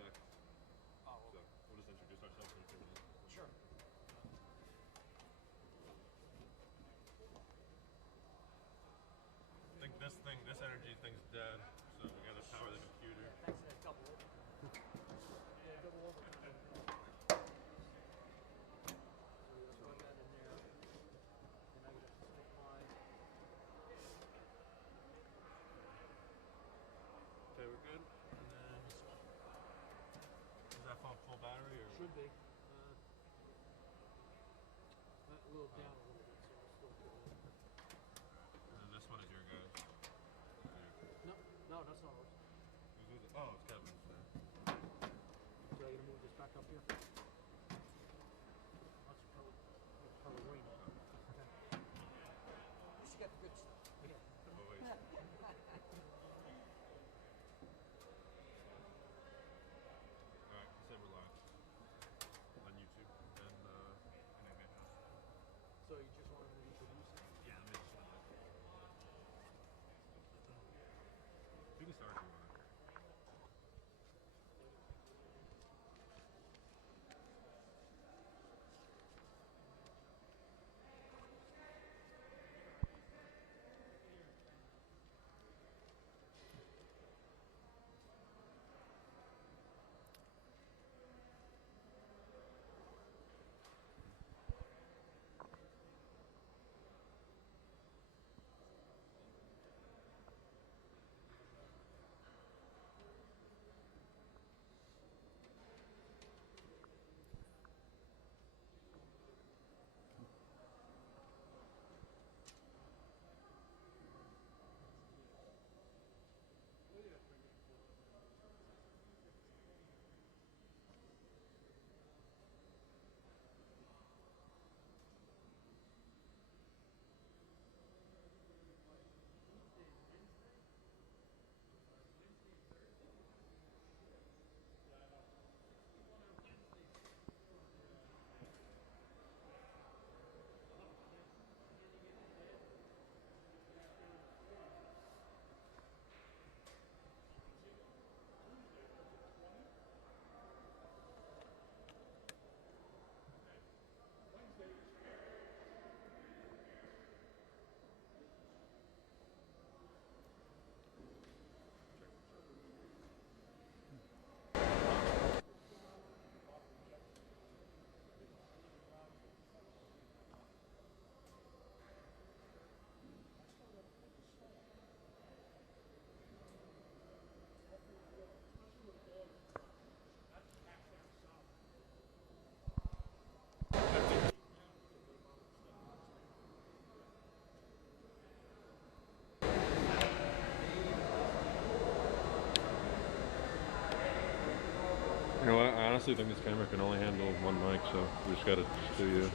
check. Oh, So we'll just introduce ourselves in a few minutes. sure. I think this energy thing's dead, so we gotta power the computer. Thanks for that double over. Yeah, double over. So we gotta plug that in there. And I gotta stick mine. Okay, we're good. And then is that full battery or? Should be. A little down a little bit, so we'll still do it. And then this one is your guys. No, no, that's not ours. Who's it? Oh, it's Kevin's. So I gotta move this back up here. That's Pellegrino. Okay. She got the good stuff. Yeah. Always. Alright, say we're live on YouTube and So you just wanted to introduce it? yeah, let me just you can start if you want. You know what? I honestly think this camera can only handle one mic, so we just gotta do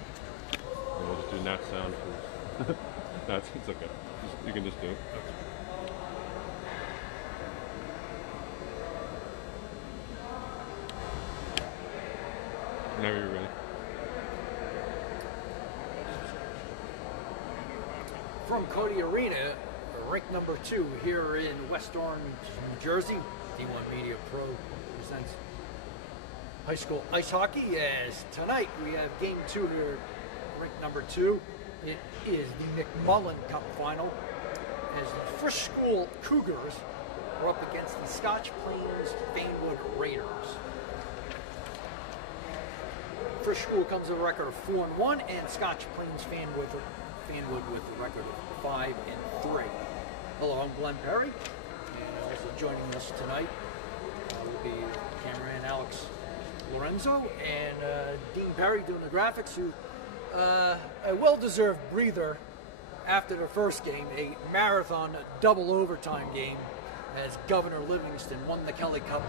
just do Nat sound for that's it's okay. You can just do it. Whenever you're ready. From Cody Arena, rink number 2 here in West Orange, New Jersey. D1 Media Pro presents high school ice hockey. As tonight we have game 2 here, rink number 2. It is the McMullen Cup final, as the Frisch School Cougars are up against the Scotch Plains Fanwood Raiders. Frisch School comes with a record of 4-1, and Scotch Plains Fanwood with a record of 5-3. Hello, I'm Glenn Perry, and also joining us tonight will be cameraman Alex Lorenzo and Dean Perry doing the graphics, who a well-deserved breather after the first game, a marathon double overtime game, as Governor Livingston won the Kelly Cup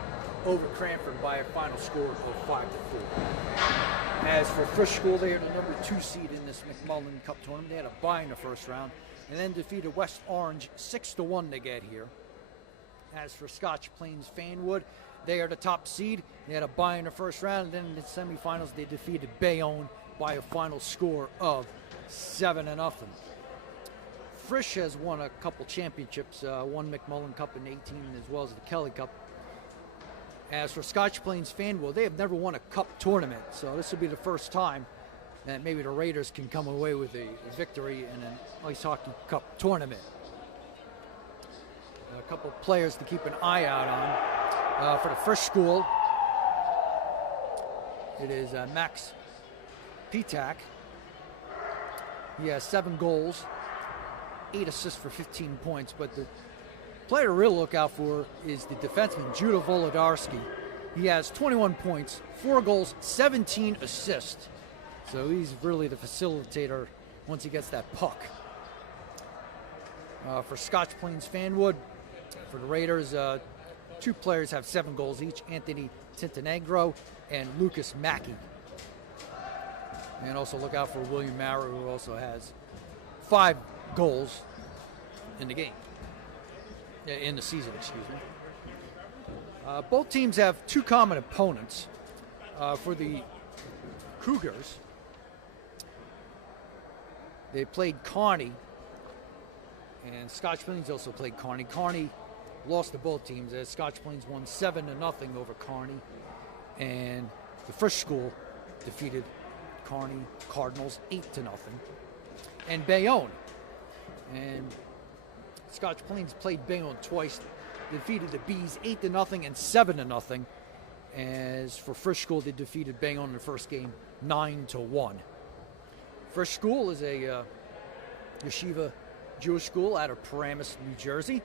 over Cranford by a final score of 5-4. As for Frisch School, they are the number 2 seed in this McMullen Cup tournament. They had a bye in the first round and then defeated West Orange 6-1 to get here. As for Scotch Plains Fanwood, they are the top seed. They had a bye in the first round, and then in the semifinals they defeated Bayonne by a final score of 7-0. Frisch has won a couple championships, one McMullen Cup in 18 as well as the Kelly Cup. As for Scotch Plains Fanwood, they have never won a cup tournament, so this will be the first time that maybe the Raiders can come away with a victory in an ice hockey cup tournament. A couple of players to keep an eye out on. For the Frisch school, it is Max Pitak. He has 7 goals, 8 assists for 15 points, but the player to really look out for is the defenseman, Judah Volodarski. He has 21 points, 4 goals, 17 assists. So he's really the facilitator once he gets that puck. For Scotch Plains Fanwood, for the Raiders, 2 players have 7 goals each, Anthony Tintenegro and Lucas Mackey. And also look out for William Mara, who also has 5 goals in the game. In the season, excuse me. Both teams have 2 common opponents. For the Cougars, they played Kearney, and Scotch Plains also played Kearney. Kearney lost to both teams as Scotch Plains won 7-0 over Kearney, and the Frisch school defeated Kearney Cardinals 8-0. And Bayonne, and Scotch Plains played Bayonne twice, defeated the Bees 8-0 and 7-0. As for Frisch school, they defeated Bayonne in the first game 9-1. Frisch school is a yeshiva Jewish school out of Paramus, New Jersey.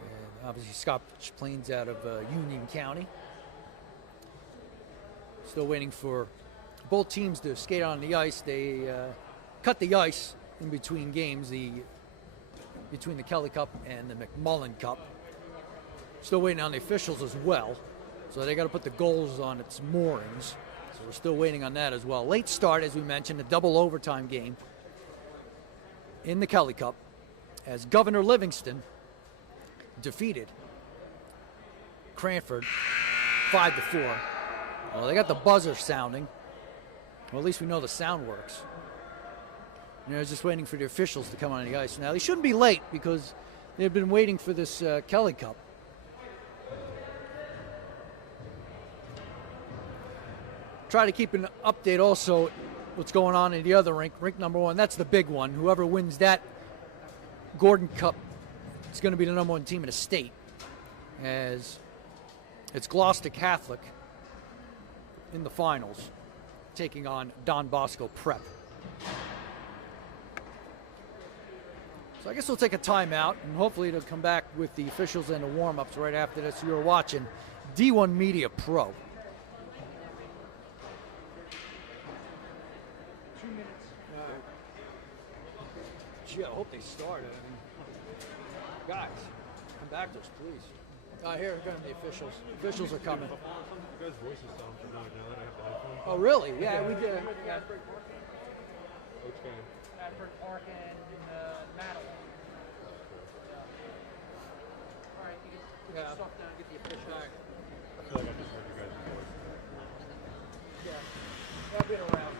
And obviously Scotch Plains out of Union County. Still waiting for both teams to skate on the ice. They cut the ice in between games, between the Kelly Cup and the McMullen Cup. Still waiting on the officials as well. So they got to put the goals on its moorings. So we're still waiting on that as well. Late start, as we mentioned, a double overtime game in the Kelly Cup as Governor Livingston defeated Cranford 5-4. Well, they got the buzzer sounding. Well, at least we know the sound works. And they're just waiting for the officials to come on the ice. Now, they shouldn't be late because they've been waiting for this Kelly Cup. Try to keep an update also what's going on in the other rink, rink number 1. That's the big one. Whoever wins that Gordon Cup is going to be the number 1 team in the state, as it's Gloucester Catholic in the finals, taking on Don Bosco Prep. So I guess we'll take a timeout, and hopefully they'll come back with the officials and the warm-ups right after this. You're watching D1 Media Pro. 2 minutes. Gee, I hope they start. I mean, guys, come back to us, please. Here are going to be officials. Officials are coming. You guys' voices sound familiar now that I have the headphones. Oh, really? Yeah, we did. Yeah. Which game? Adford Park and Madeline. All right, you can put your stuff down and get the official. I feel like I just heard you guys' voice. Yeah, I've been around.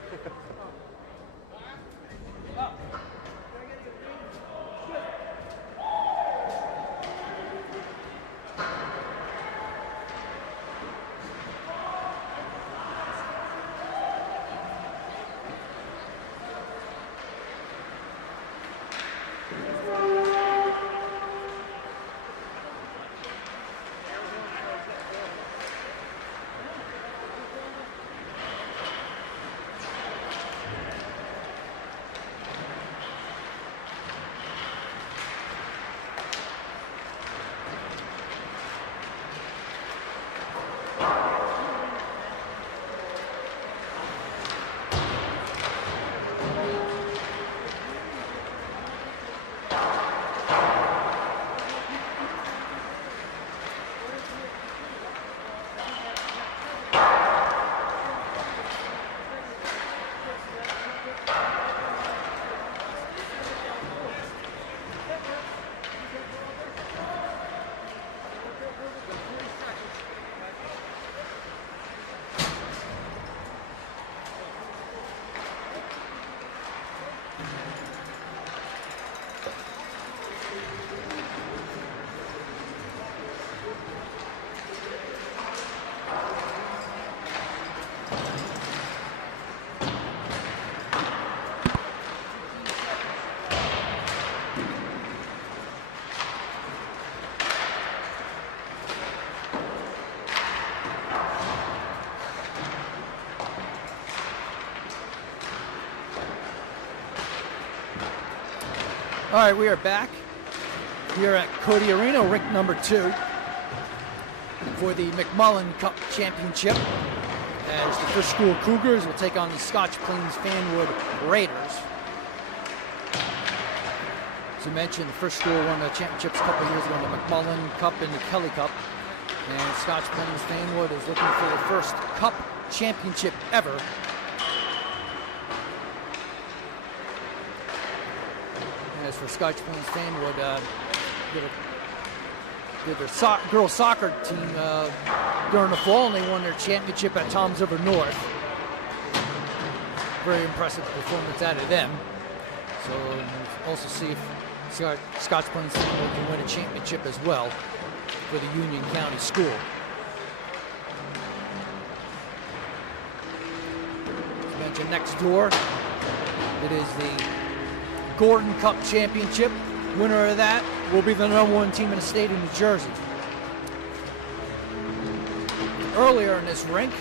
All right, we are back here at Cody Arena, rink number 2, for the McMullen Cup Championship, as the Frisch School Cougars will take on the Scotch Plains Fanwood Raiders. As I mentioned, the Frisch School won the championships a couple of years ago in the McMullen Cup and the Kelly Cup, and Scotch Plains Fanwood is looking for the first Cup championship ever. As for Scotch Plains Fanwood, did their girls soccer team during the fall, and they won their championship at Toms River North. Very impressive performance out of them. So we'll also see if Scotch Plains Fanwood can win a championship as well for the Union County School. As mentioned, next door, it is the Gordon Cup Championship. Winner of that will be the #1 team in the state of New Jersey. Earlier in this rink,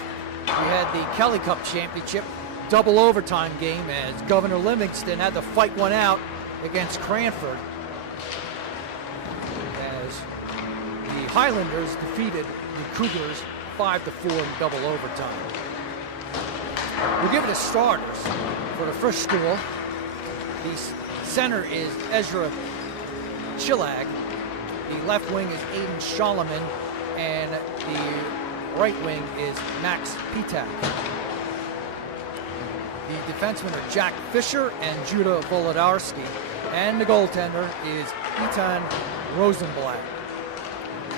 we had the Kelly Cup Championship double overtime game, as Governor Livingston had to fight one out against Cranford, as the Highlanders defeated the Cougars 5-4 in double overtime. We'll give it a starters for the Frisch School. The center is Ezra Chillag. The left wing is Aiden Shalaman, and the right wing is Max Pitak. The defensemen are Jack Fisher and Judah Volodarski, and the goaltender is Ethan Rosenblatt.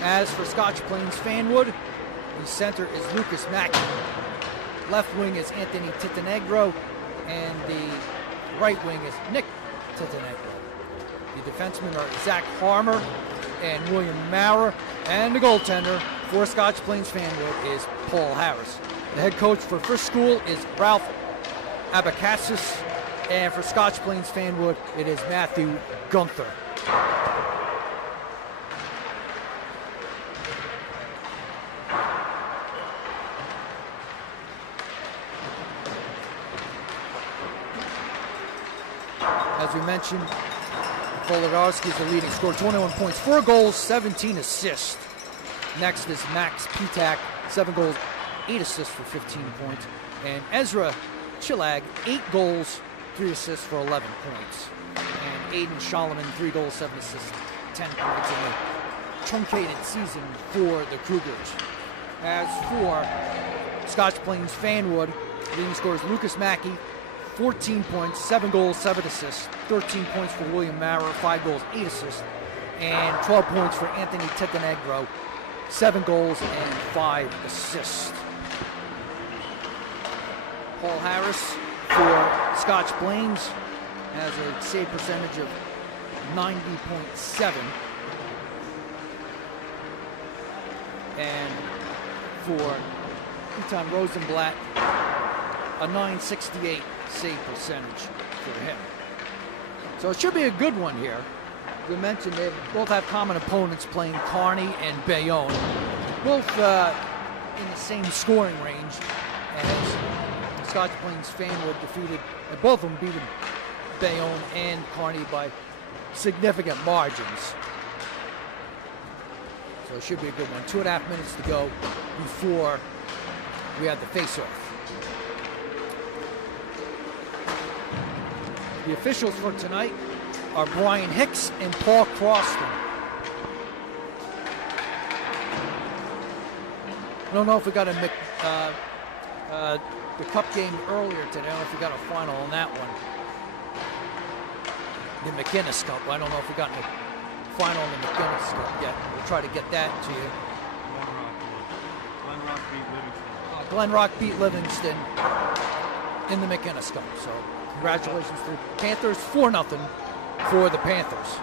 As for Scotch Plains Fanwood, the center is Lucas Mackey. Left wing is Anthony Titanegro, and the right wing is Nick Titanegro. The defensemen are Zach Harmer and William Maurer, and the goaltender for Scotch Plains Fanwood is Paul Harris. The head coach for Frisch School is Ralph Abacassis, and for Scotch Plains Fanwood, it is Matthew Gunther. As we mentioned, Volodarski is the leading scorer, 21 points, 4 goals, 17 assists. Next is Max Pitak, 7 goals, 8 assists for 15 points. And Ezra Chillag, 8 goals, 3 assists for 11 points. And Aiden Shalaman, 3 goals, 7 assists, 10 points in a truncated season for the Cougars. As for Scotch Plains Fanwood, leading scorers Lucas Mackey, 14 points, 7 goals, 7 assists, 13 points for William Maurer, 5 goals, 8 assists, and 12 points for Anthony Titanegro, 7 goals and 5 assists. Paul Harris for Scotch Plains has a save percentage of 90.7. And for Ethan Rosenblatt, a 968 save percentage for him. So it should be a good one here. As we mentioned, they both have common opponents playing Kearney and Bayonne, both in the same scoring range, as Scotch Plains Fanwood defeated, and both of them beat Bayonne and Kearney by significant margins. So it should be a good one. 2.5 minutes to go before we have the face-off. The officials for tonight are Brian Hicks and Paul Croston. I don't know if we got the cup game earlier today. I don't know if we got a final on that one. The McInnes Cup. I don't know if we got the final on the McInnes Cup yet. We'll try to get that to you. Glen Rock beat Livingston in the McInnes Cup. So congratulations to the Panthers, 4-0 for the Panthers.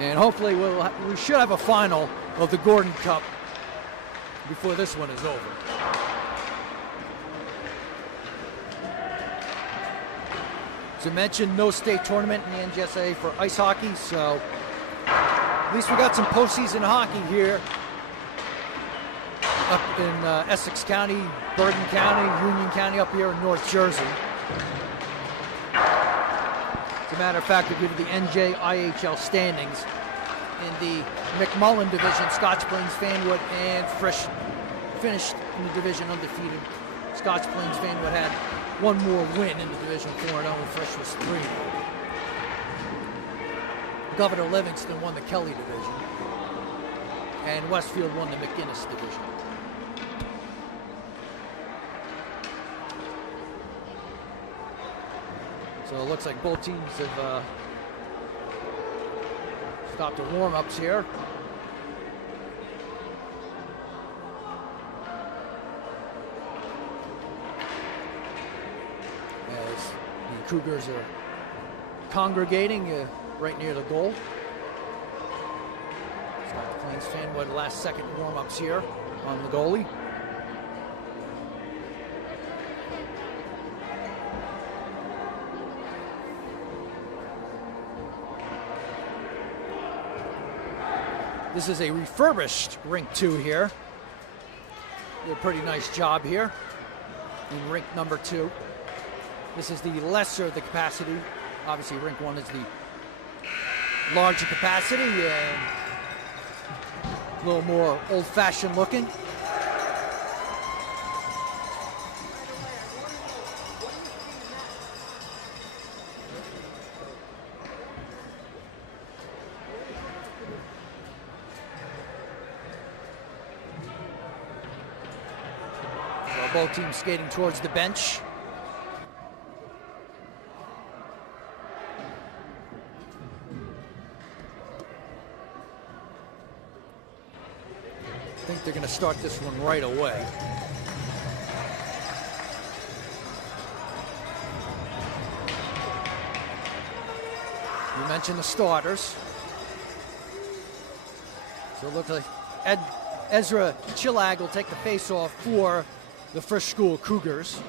And hopefully we should have a final of the Gordon Cup before this one is over. As I mentioned, no state tournament in the NGSA for ice hockey, so at least we got some postseason hockey here up in Essex County, Bergen County, Union County up here in North Jersey. As a matter of fact, due to the NJIHL standings, in the McMullen division, Scotch Plains Fanwood and Frisch finished in the division undefeated. Scotch Plains Fanwood had one more win in the division, 4-0, and Frisch was 3-0. Governor Livingston won the Kelly division, and Westfield won the McGinnis division. So it looks like both teams have stopped the warm-ups here. As the Cougars are congregating right near the goal. Scotch Plains Fanwood last second warm-ups here on the goalie. This is a refurbished Rink 2 here. Did a pretty nice job here in Rink number 2. This is the lesser of the capacity. Obviously, Rink 1 is the larger capacity, and a little more old-fashioned looking. Both teams skating towards the bench. I think they're going to start this one right away. You mentioned the starters. So it looks like Ezra Chillag will take the face-off for the Frisch School Cougars.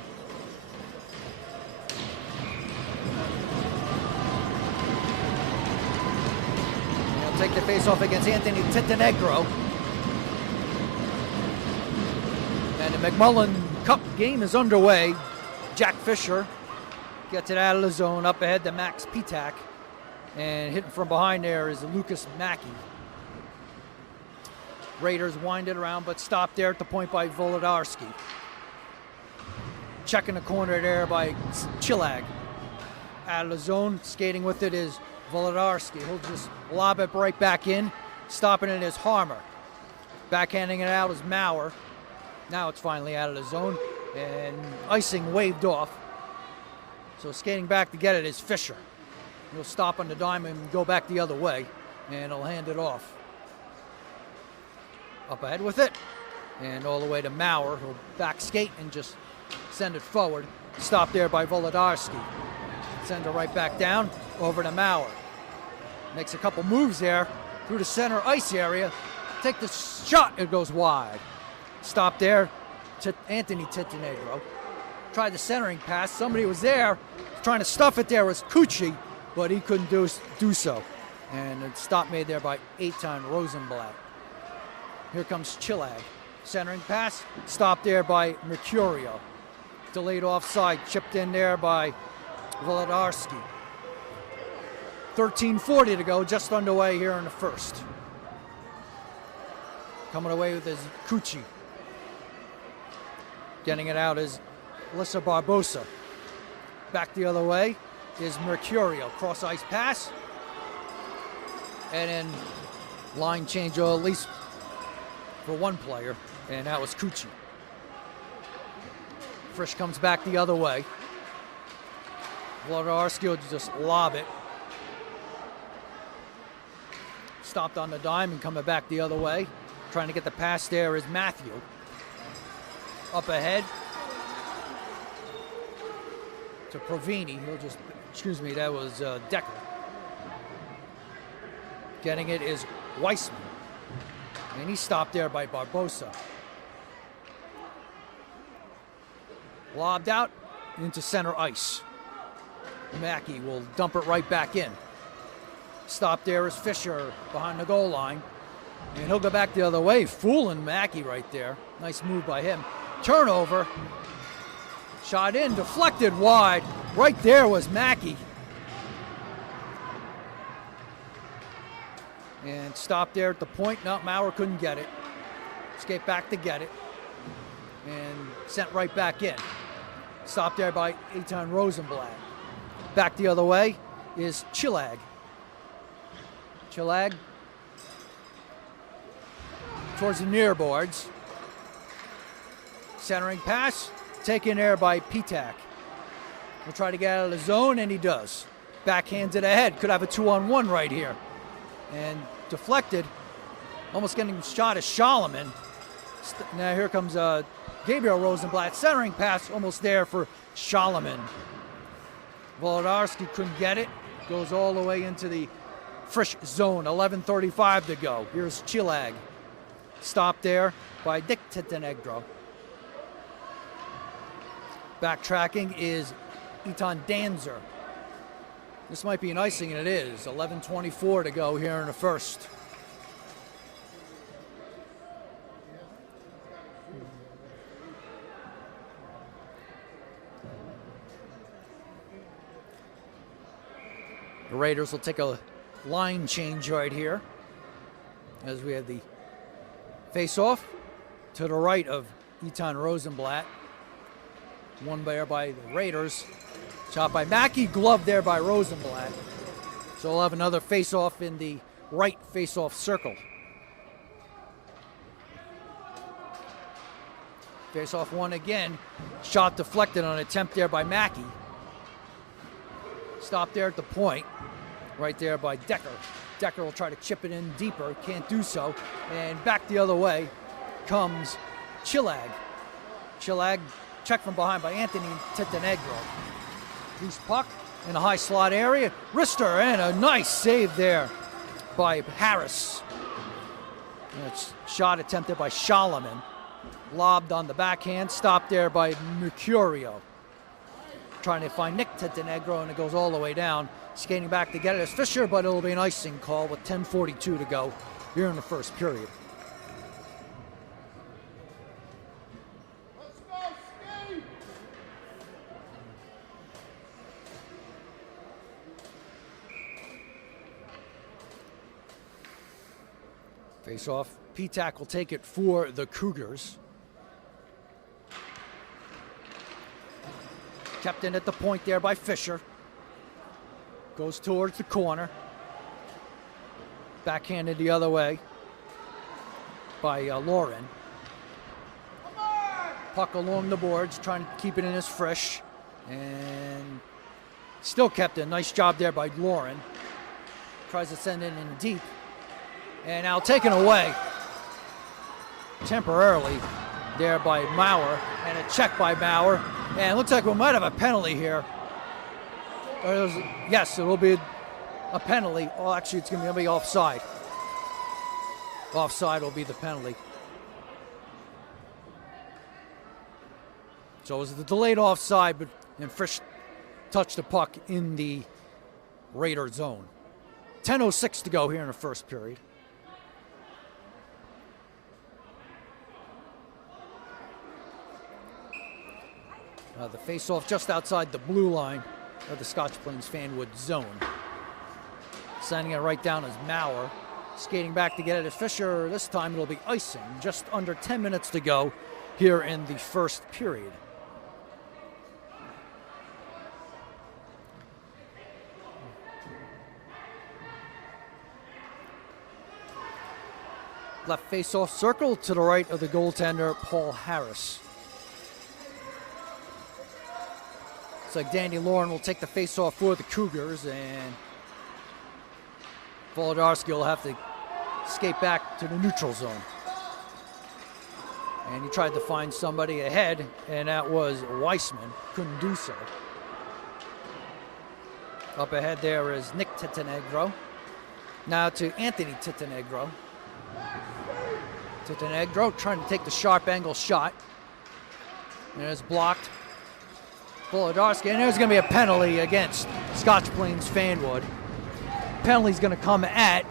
He'll take the face-off against Anthony Tittenegro. And the McMullen Cup game is underway. Jack Fisher gets it out of the zone, up ahead to Max Pitak. And hitting from behind there is Lucas Mackey. Raiders wind it around, but stopped there at the point by Volodarski. Checking the corner there by Chillag. Out of the zone, skating with it is Volodarski. He'll just lob it right back in. Stopping it is Harmer. Backhanding it out is Maurer. Now it's finally out of the zone, and icing waved off. So skating back to get it is Fisher. He'll stop on the dime and go back the other way, and he'll hand it off. Up ahead with it, and all the way to Maurer. He'll back skate and just send it forward. Stop there by Volodarski. Send it right back down, over to Maurer. Makes a couple moves there through the center ice area. Take the shot, it goes wide. Stop there to Anthony Tittenegro. Tried the centering pass. Somebody was there trying to stuff it there was Cucci, but he couldn't do so. And a stop made there by 8-time Rosenblatt. Here comes Chillag. Centering pass, stopped there by Mercurio. Delayed offside, chipped in there by Volodarski. 13:40 to go, just underway here in the first. Coming away with his Cucci. Getting it out is Alyssa Barbosa. Back the other way is Mercurio. Cross ice pass. And then line change, or at least for one player, and that was Cucci. Frisch comes back the other way. Volodarski will just lob it. Stopped on the dime and coming back the other way. Trying to get the pass there is Matthew. Up ahead to Provini. He'll just, excuse me, that was Decker. Getting it is Weissman. And he stopped there by Barbosa. Lobbed out into center ice. Mackey will dump it right back in. Stop there is Fisher behind the goal line. And he'll go back the other way, fooling Mackey right there. Nice move by him. Turnover. Shot in, deflected wide. Right there was Mackey. And stopped there at the point. No, Maurer couldn't get it. Escaped back to get it. And sent right back in. Stopped there by Eitan Rosenblatt. Back the other way is Chilag. Chilag towards the near boards. Centering pass, taken there by Pitak. Will try to get out of the zone, and he does. Backhands it ahead. Could have a 2-on-1 right here. And deflected. Almost getting shot as Scholleman. Now here comes Gabriel Rosenblatt. Centering pass almost there for Scholleman. Wolodarski couldn't get it. Goes all the way into the Frisch zone. 11:35 to go. Here's Chilag. Stopped there by Dick Titenegro. Backtracking is Eitan Danzer. This might be an icing, and it is. 11:24 to go here in the first. The Raiders will take a line change right here as we have the face-off to the right of Eitan Rosenblatt. One there by the Raiders. Shot by Mackey, glove there by Rosenblatt. So we'll have another face-off in the right face-off circle. Face-off one again. Shot deflected on an attempt there by Mackey. Stopped there at the point. Right there by Decker. Decker will try to chip it in deeper. Can't do so. And back the other way comes Chilag. Chilag checked from behind by Anthony Titenegro. Loose puck in the high slot area. Wrister, and a nice save there by Harris. And it's shot attempted by Scholleman. Lobbed on the backhand. Stopped there by Mercurio. Trying to find Nick Titenegro, and it goes all the way down. Skating back to get it as Fisher, but it'll be an icing call with 10:42 to go here in the first period. Let's go, Steve! Face off. Pitak will take it for the Cougars. Kept in at the point there by Fisher. Goes towards the corner. Backhanded the other way by Lauren. Puck along the boards, trying to keep it in as Frisch. And still kept it. Nice job there by Lauren. Tries to send it in deep. And now taken away temporarily there by Maurer. And a check by Maurer. And it looks like we might have a penalty here. Yes, it will be a penalty. Oh, actually, it's going to be offside. Offside will be the penalty. So it was the delayed offside, but and Frisch touched the puck in the Raider zone. 10:06 to go here in the first period. The face-off just outside the blue line of the Scotch Plains Fanwood zone. Sending it right down as Maurer. Skating back to get it as Fisher. This time it'll be icing. Just under 10 minutes to go here in the first period. Left face-off circle to the right of the goaltender, Paul Harris. Like Danny Lauren will take the face-off for the Cougars, and Wolodarski will have to skate back to the neutral zone. And he tried to find somebody ahead, and that was Weissman. Couldn't do so. Up ahead there is Nick Titenegro. Now to Anthony Titenegro. Titenegro trying to take the sharp angle shot. And it's blocked. Wolodarski, and there's going to be a penalty against Scotch Plains Fanwood. Penalty's going to come at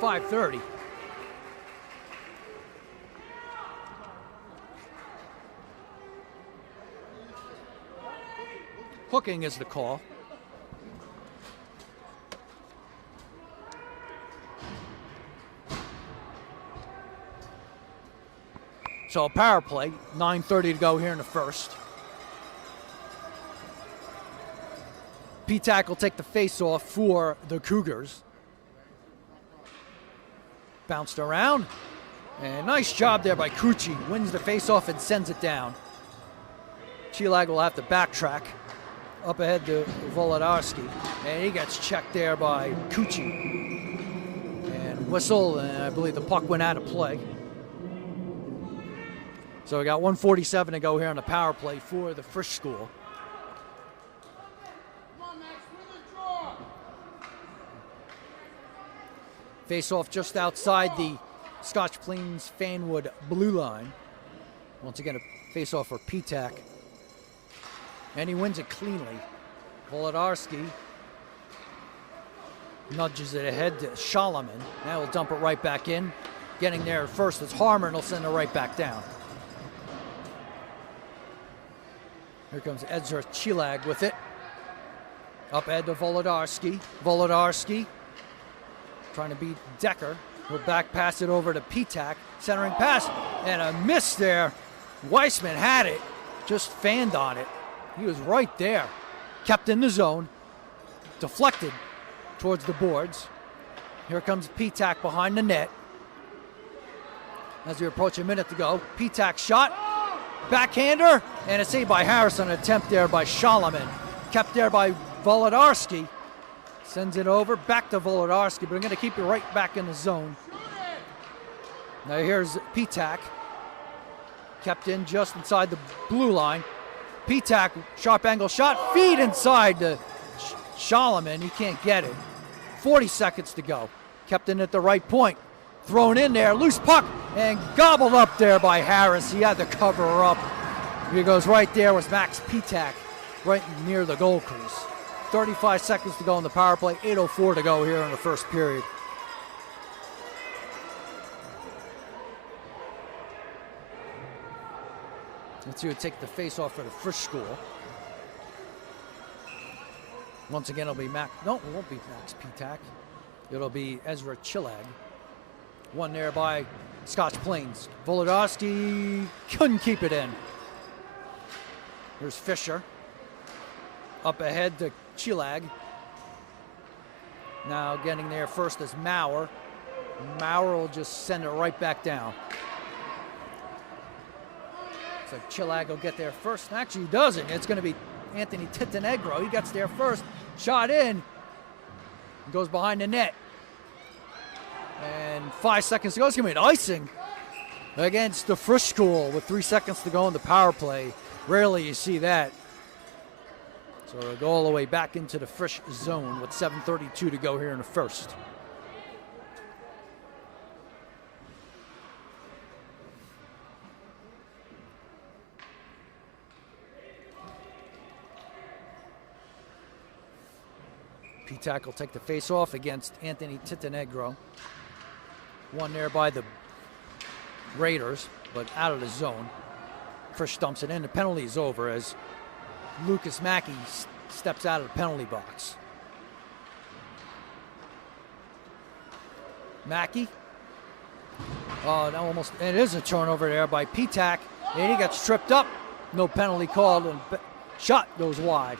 5:30. Hooking is the call. So a power play, 9:30 to go here in the first. P-Tack will take the face-off for the Cougars. Bounced around. And nice job there by Cucci. Wins the face-off and sends it down. Chilag will have to backtrack. Up ahead to Volodarski. And he gets checked there by Cucci. And whistle, and I believe the puck went out of play. So we got 1:47 to go here on the power play for the Frisch school. Face-off just outside the Scotch Plains Fanwood blue line. Once again, a face-off for P-Tack. And he wins it cleanly. Volodarski nudges it ahead to Shalaman. Now he'll dump it right back in. Getting there first is Harmer, and he'll send it right back down. Here comes Ezra Chilag with it. Up ahead to Volodarski. Volodarski trying to beat Decker. He'll back pass it over to P-Tack. Centering pass, and a miss there. Weissman had it, just fanned on it. He was right there. Kept in the zone. Deflected towards the boards. Here comes P-Tack behind the net. As we approach a minute to go, P-Tack shot. Backhander, and a save by Harrison. An attempt there by Shalaman. Kept there by Volodarski. Sends it over, back to Volodarski, but I'm going to keep it right back in the zone. Now here's P-Tack. Kept in just inside the blue line. P-Tack, sharp angle shot, feed inside to Shalaman. He can't get it. 40 seconds to go. Kept in at the right point. Thrown in there, loose puck, and gobbled up there by Harris. He had to cover her up. He goes right there with Max P-Tack, right near the goal crease. 35 seconds to go in the power play, 8:04 to go here in the first period. Let's see who take the face-off for the Frisch school. Once again, it'll be no, it won't be Max P-Tack. It'll be Ezra Chilag. One there by Scotch Plains. Volodarski couldn't keep it in. Here's Fisher. Up ahead to Chilag. Now getting there first is Maurer. Maurer will just send it right back down. So Chilag will get there first. Actually, he doesn't. It's going to be Anthony Titanegro. He gets there first. Shot in. Goes behind the net. And 5 seconds to go. It's going to be an icing against the Frisch school with 3 seconds to go in the power play. Rarely you see that. So it'll go all the way back into the Frisch zone with 7:32 to go here in the first. P-Tack will take the face-off against Anthony Titanegro. One there by the Raiders, but out of the zone. Frisch dumps it in. The penalty is over as Lucas Mackey steps out of the penalty box. Mackey. Oh, now almost, it is a turnover there by P-Tack. And he gets tripped up. No penalty called, and shot goes wide.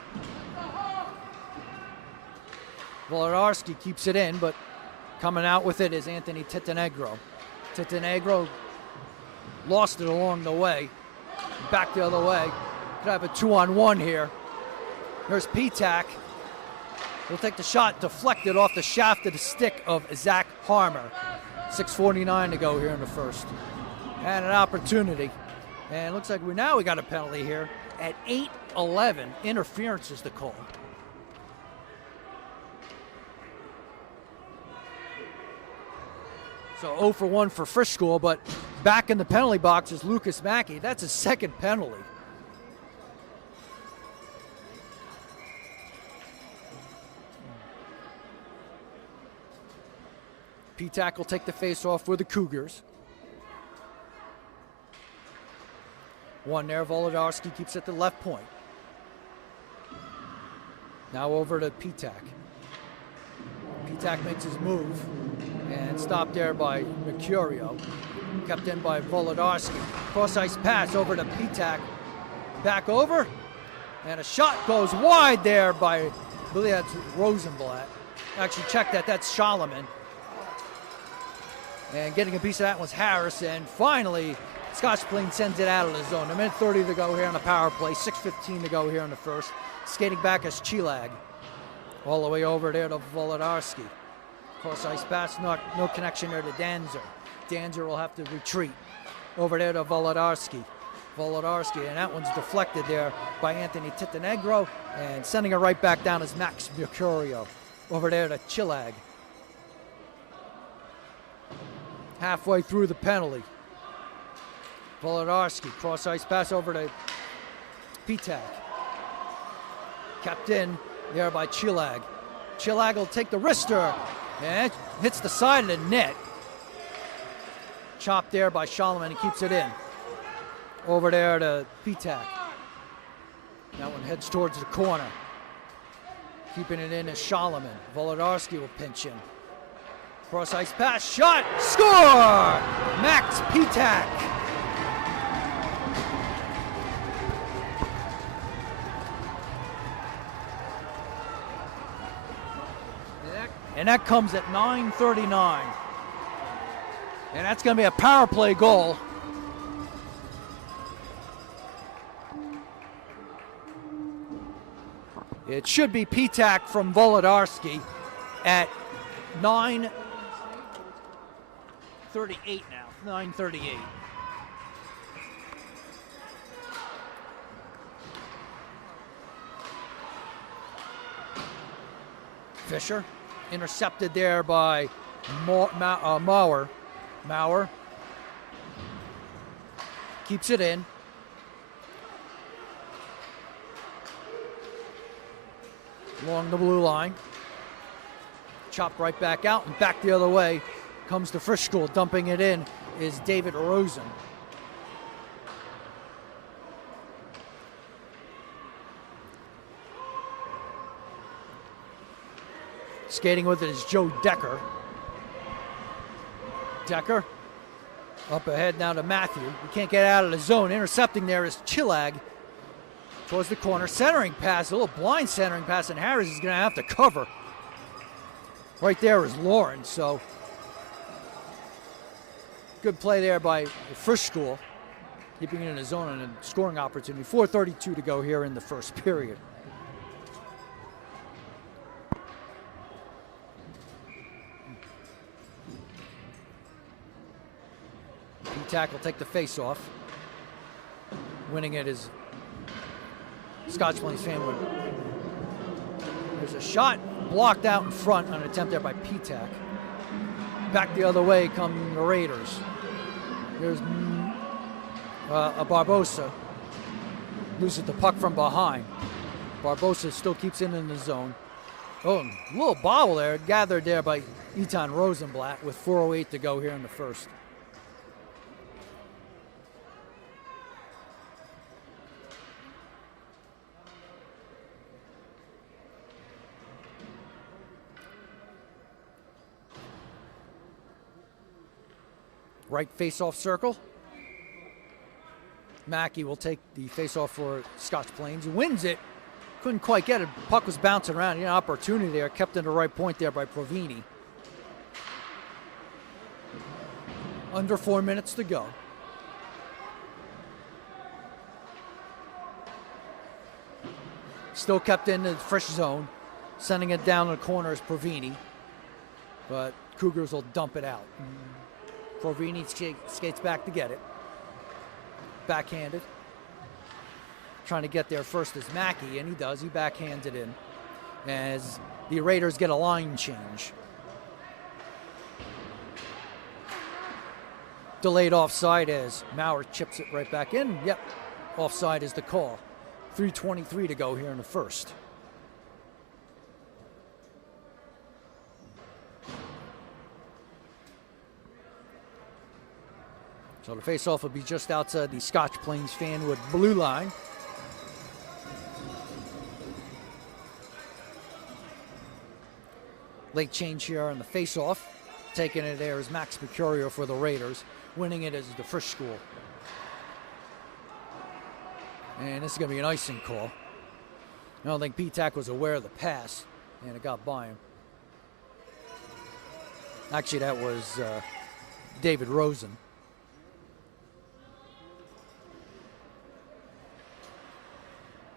Volodarski keeps it in, but coming out with it is Anthony Titanegro. Titanegro lost it along the way. Back the other way. Could have a 2-on-1 here. Here's P-Tack. He'll take the shot, deflected off the shaft of the stick of Zach Harmer. 6:49 to go here in the first. And an opportunity. And it looks like we got a penalty here at 8:11. Interference is the call. So 0 for 1 for Frisch school, but back in the penalty box is Lucas Mackey. That's his second penalty. P-Tack will take the face-off for the Cougars. One there, Volodarski keeps at the left point. Now over to P-Tack. P-Tack makes his move, and and stopped there by Mercurio. Kept in by Volodarski. Cross ice pass over to Pitak. Back over. And a shot goes wide there by, I believe that's Rosenblatt. Actually, check that. That's Scholleman. And getting a piece of that was Harris. And finally, Scotch Plains sends it out of the zone. A minute 30 to go here on the power play. 6:15 to go here in the first. Skating back is Chilag. All the way over there to Volodarski. Cross ice pass, no connection there to Danzer. Danzer will have to retreat. Over there to Volodarski. Volodarski, and that one's deflected there by Anthony Titanegro. And sending it right back down is Max Mercurio. Over there to Chilag. Halfway through the penalty. Volodarski, cross ice pass over to Pitak. Kept in there by Chilag. Chilag will take the wrister and it hits the side of the net. Chopped there by Scholleman and keeps it in. Over there to Pitak. That one heads towards the corner. Keeping it in is Scholleman. Volodarski will pinch in. Cross ice pass, shot, score! Max Pitak. And that comes at 9:39. And that's going to be a power play goal. It should be Pitak from Volodarski at 9:38 now. 9:38. Fisher. Intercepted there by Mauer. Mauer keeps it in. Along the blue line. Chopped right back out and back the other way. Comes to Frisch School. Dumping it in is David Rosen. Skating with it is Joe Decker. Decker up ahead now to Matthew. We can't get out of the zone. Intercepting there is Chilag. Towards the corner. Centering pass, a little blind centering pass, and Harris is going to have to cover. Right there is Lawrence, so good play there by the Frisch School. Keeping it in the zone and a scoring opportunity. 4:32 to go here in the first period. Pitak will take the face-off. Winning it is Scotch Plains Fanwood. There's a shot blocked out in front on an attempt there by Pitak. Back the other way come the Raiders. There's a Barbosa. Loses the puck from behind. Barbosa still keeps it in the zone. Oh, a little bobble there, gathered there by Eitan Rosenblatt with 4:08 to go here in the first. Right face-off circle. Mackey will take the face-off for Scotch Plains. Wins it. Couldn't quite get it. Puck was bouncing around. An opportunity there. Kept in the right point there by Provini. Under 4 minutes to go. Still kept in the Frisch zone. Sending it down the corner is Provini. But Cougars will dump it out. Provini skates back to get it. Backhanded. Trying to get there first is Mackey, and he does. He backhands it in as the Raiders get a line change. Delayed offside as Mauer chips it right back in. Yep, offside is the call. 3:23 to go here in the first. So the face-off will be just outside the Scotch Plains Fanwood blue line. Late change here on the face-off. Taking it there is Max Mercurio for the Raiders. Winning it is the Frisch school. And this is going to be an icing call. I don't think P-Tac was aware of the pass, and it got by him. Actually, that was David Rosen.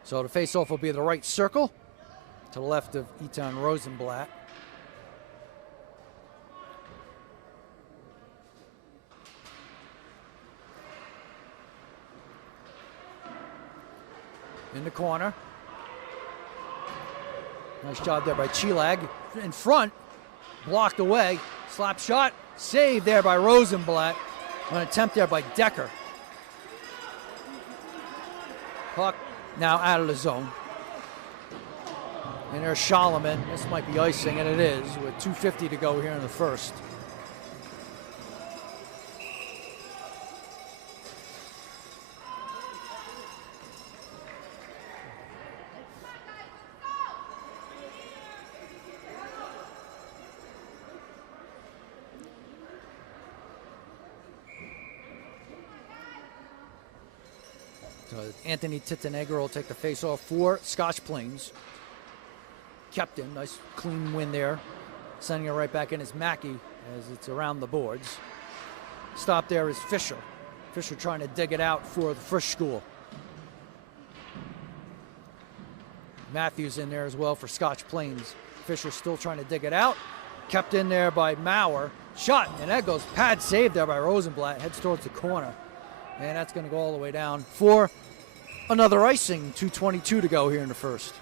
So the face-off will be the right circle to the left of Eitan Rosenblatt. In the corner. Nice job there by Chilag. In front, blocked away. Slap shot, saved there by Rosenblatt. An attempt there by Decker. Puck now out of the zone. And there's Scholleman. This might be icing, and it is, with 2:50 to go here in the first. So Anthony Tittenegro will take the face-off for Scotch Plains. Kept him, nice clean win there. Sending it right back in is Mackey as it's around the boards. Stop there is Fisher. Fisher trying to dig it out for the Frisch school. Matthews in there as well for Scotch Plains. Fisher still trying to dig it out. Kept in there by Maurer. Shot, and that goes pad save there by Rosenblatt. Heads towards the corner. And that's going to go all the way down for another icing. 2:22 to go here in the first.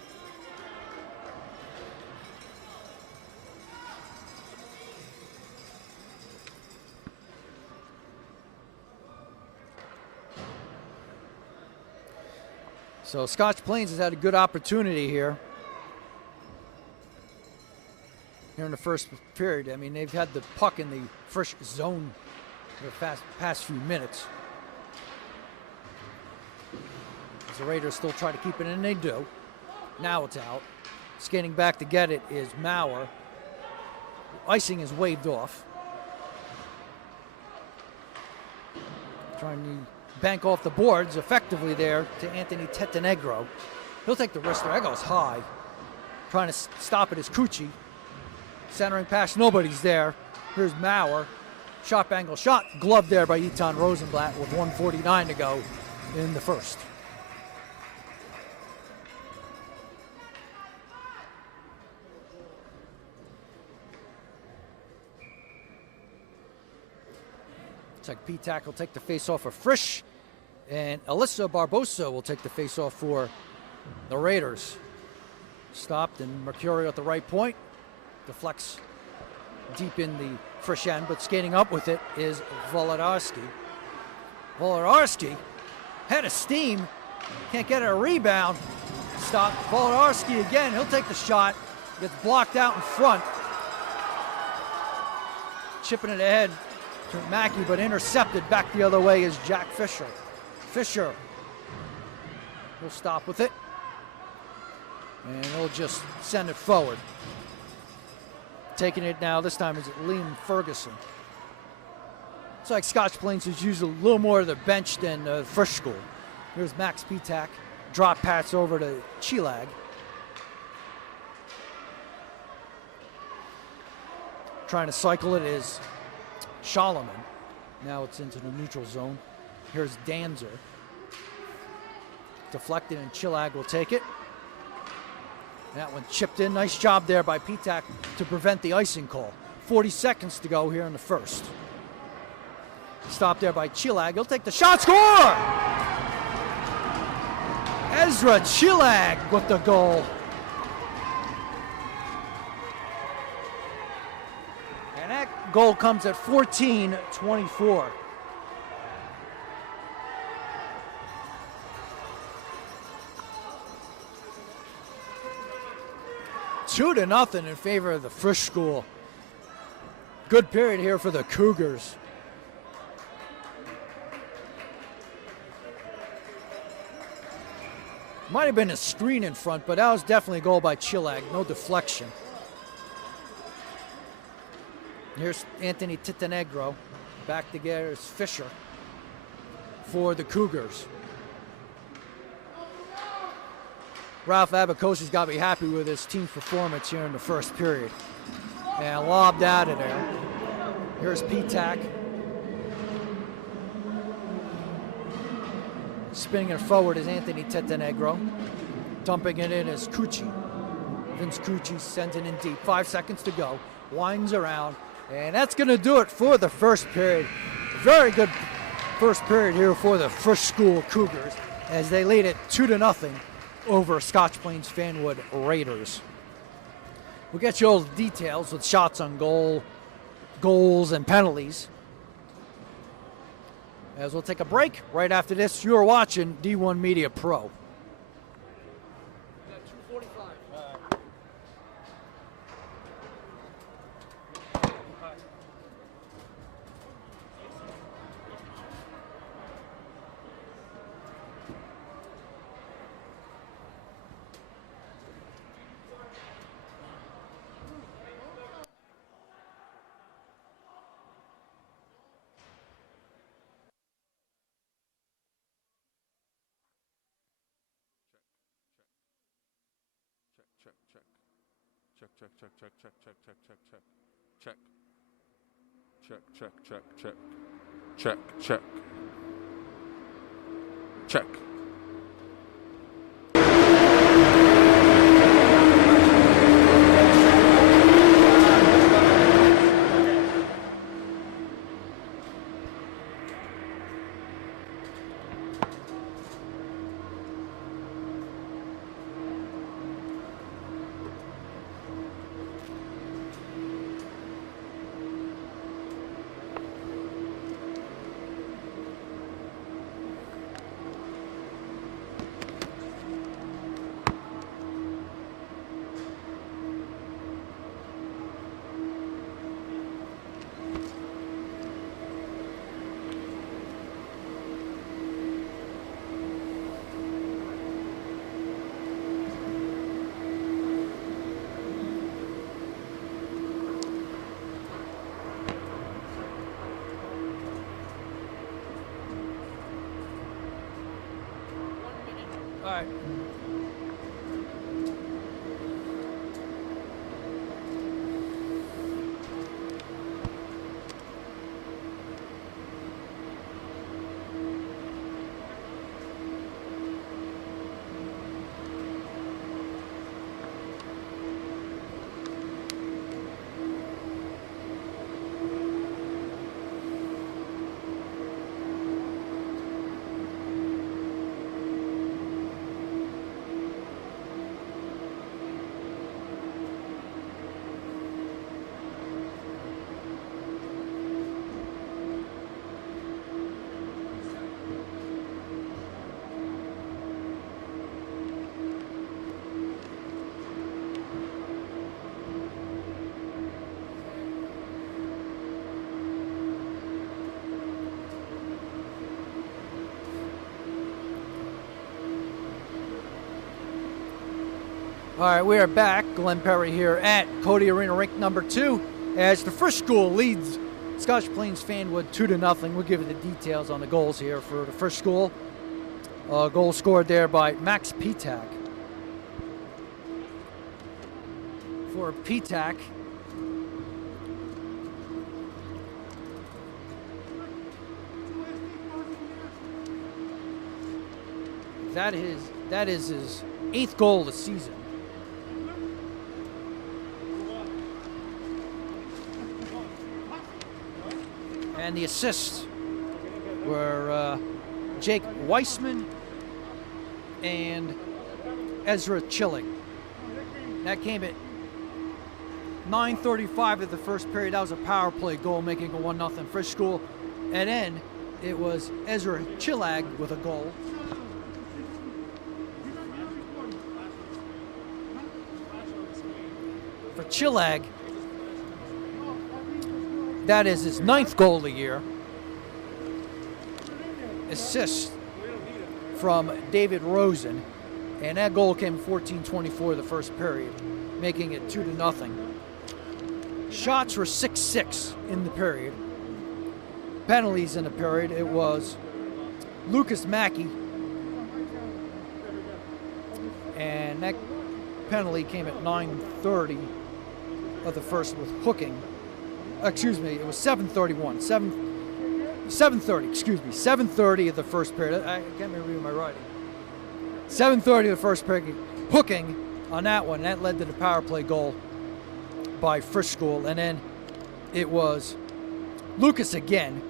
So Scotch Plains has had a good opportunity here in the first period. I mean, they've had the puck in the Frisch zone for the past few minutes. As the Raiders still try to keep it in, and they do. Now it's out. Skating back to get it is Maurer. Icing is waved off. Trying to bank off the boards effectively there to Anthony Tittenegro. He'll take the wrister. That goes high. Trying to stop it is Cucci. Centering pass, nobody's there. Here's Maurer. Shot angle shot. Gloved there by Eitan Rosenblatt with 1:49 to go in the first. Looks like P-Tac will take the face-off for Frisch, and Alyssa Barbosa will take the face-off for the Raiders. Stopped, and Mercurio at the right point. Deflects deep in the Frisch end, but skating up with it is Wolodarski. Wolodarski head of steam, can't get a rebound. Stop, Wolodarski again, he'll take the shot. Gets blocked out in front. Chipping it ahead to Mackey, but intercepted back the other way is Jack Fisher. Fisher will stop with it, and he'll just send it forward. Taking it now, this time is Liam Ferguson. It's like Scotch Plains has used a little more of the bench than Frisch school. Here's Max P-Tac, drop pass over to Chilag. Trying to cycle it is Scholleman. Now it's into the neutral zone. Here's Danzer. Deflected, and Chilag will take it. That one chipped in. Nice job there by P-Tac to prevent the icing call. 40 seconds to go here in the first. Stop there by Chilag. He'll take the shot. Score! Ezra Chilag with the goal. And that goal comes at 14:24. Two to nothing in favor of the Frisch school. Good period here for the Cougars. Might have been a screen in front, but that was definitely a goal by Chilag. No deflection. Here's Anthony Titanegro. Back together is Fisher for the Cougars. Ralph Abacosi's got to be happy with his team's performance here in the first period. And lobbed out of there. Here's P-Tac. Spinning it forward is Anthony Titanegro. Dumping it in is Cucci. Vince Cucci sends it in deep. 5 seconds to go. Winds around. And that's going to do it for the first period. Very good first period here for the Frisch School Cougars as they lead it 2-0 over Scotch Plains Fanwood Raiders. We'll get you all the details with shots on goal, goals, and penalties. As we'll take a break right after this, you're watching D1 Media Pro. Check. All right. All right, we are back. Glenn Perry here at Cody Arena Rink number 2 as the Frisch School leads Scotch Plains Fanwood 2-0. We'll give you the details on the goals here for the Frisch School. Goal scored there by Max P-Tac. For P-Tac, that is his 8th goal of the season. And the assists were Jake Weissman and Ezra Chilling. That came at 9:35 of the first period. That was a power play goal, making a 1-0 Frisch School. And then it was Ezra Chillag with a goal. For Chillag, that is his 9th goal of the year. Assist from David Rosen. And that goal came 14:24 of the first period, making it 2-0. Shots were 6-6 in the period. Penalties in the period, it was Lucas Mackey. And that penalty came at 9:30 of the first with hooking. Excuse me, it was 7:31. 7:30, excuse me. 7:30 of the first period. I can't remember reading my writing. 7:30 of the first period. Hooking on that one. That led to the power play goal by Frisch School. And then it was Lucas again.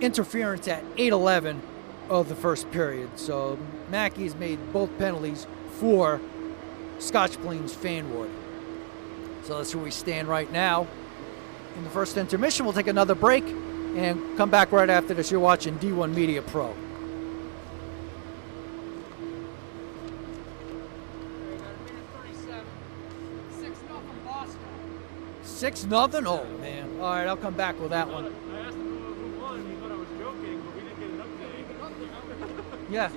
Interference at 8:11 of the first period. So Mackey's made both penalties for Scotch Plains Fanwood. So that's where we stand right now. In the first intermission, we'll take another break and come back right after this. You're watching D1 Media Pro. We got a minute 37. 6-0 Boston. 6-0? Oh, man. All right, I'll come back with that one. I asked him who won. He thought I was joking, but we didn't get an update. Yeah.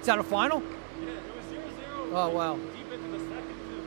Is that a final? Yeah, it was 0-0. Oh, wow. Deep into the second, too.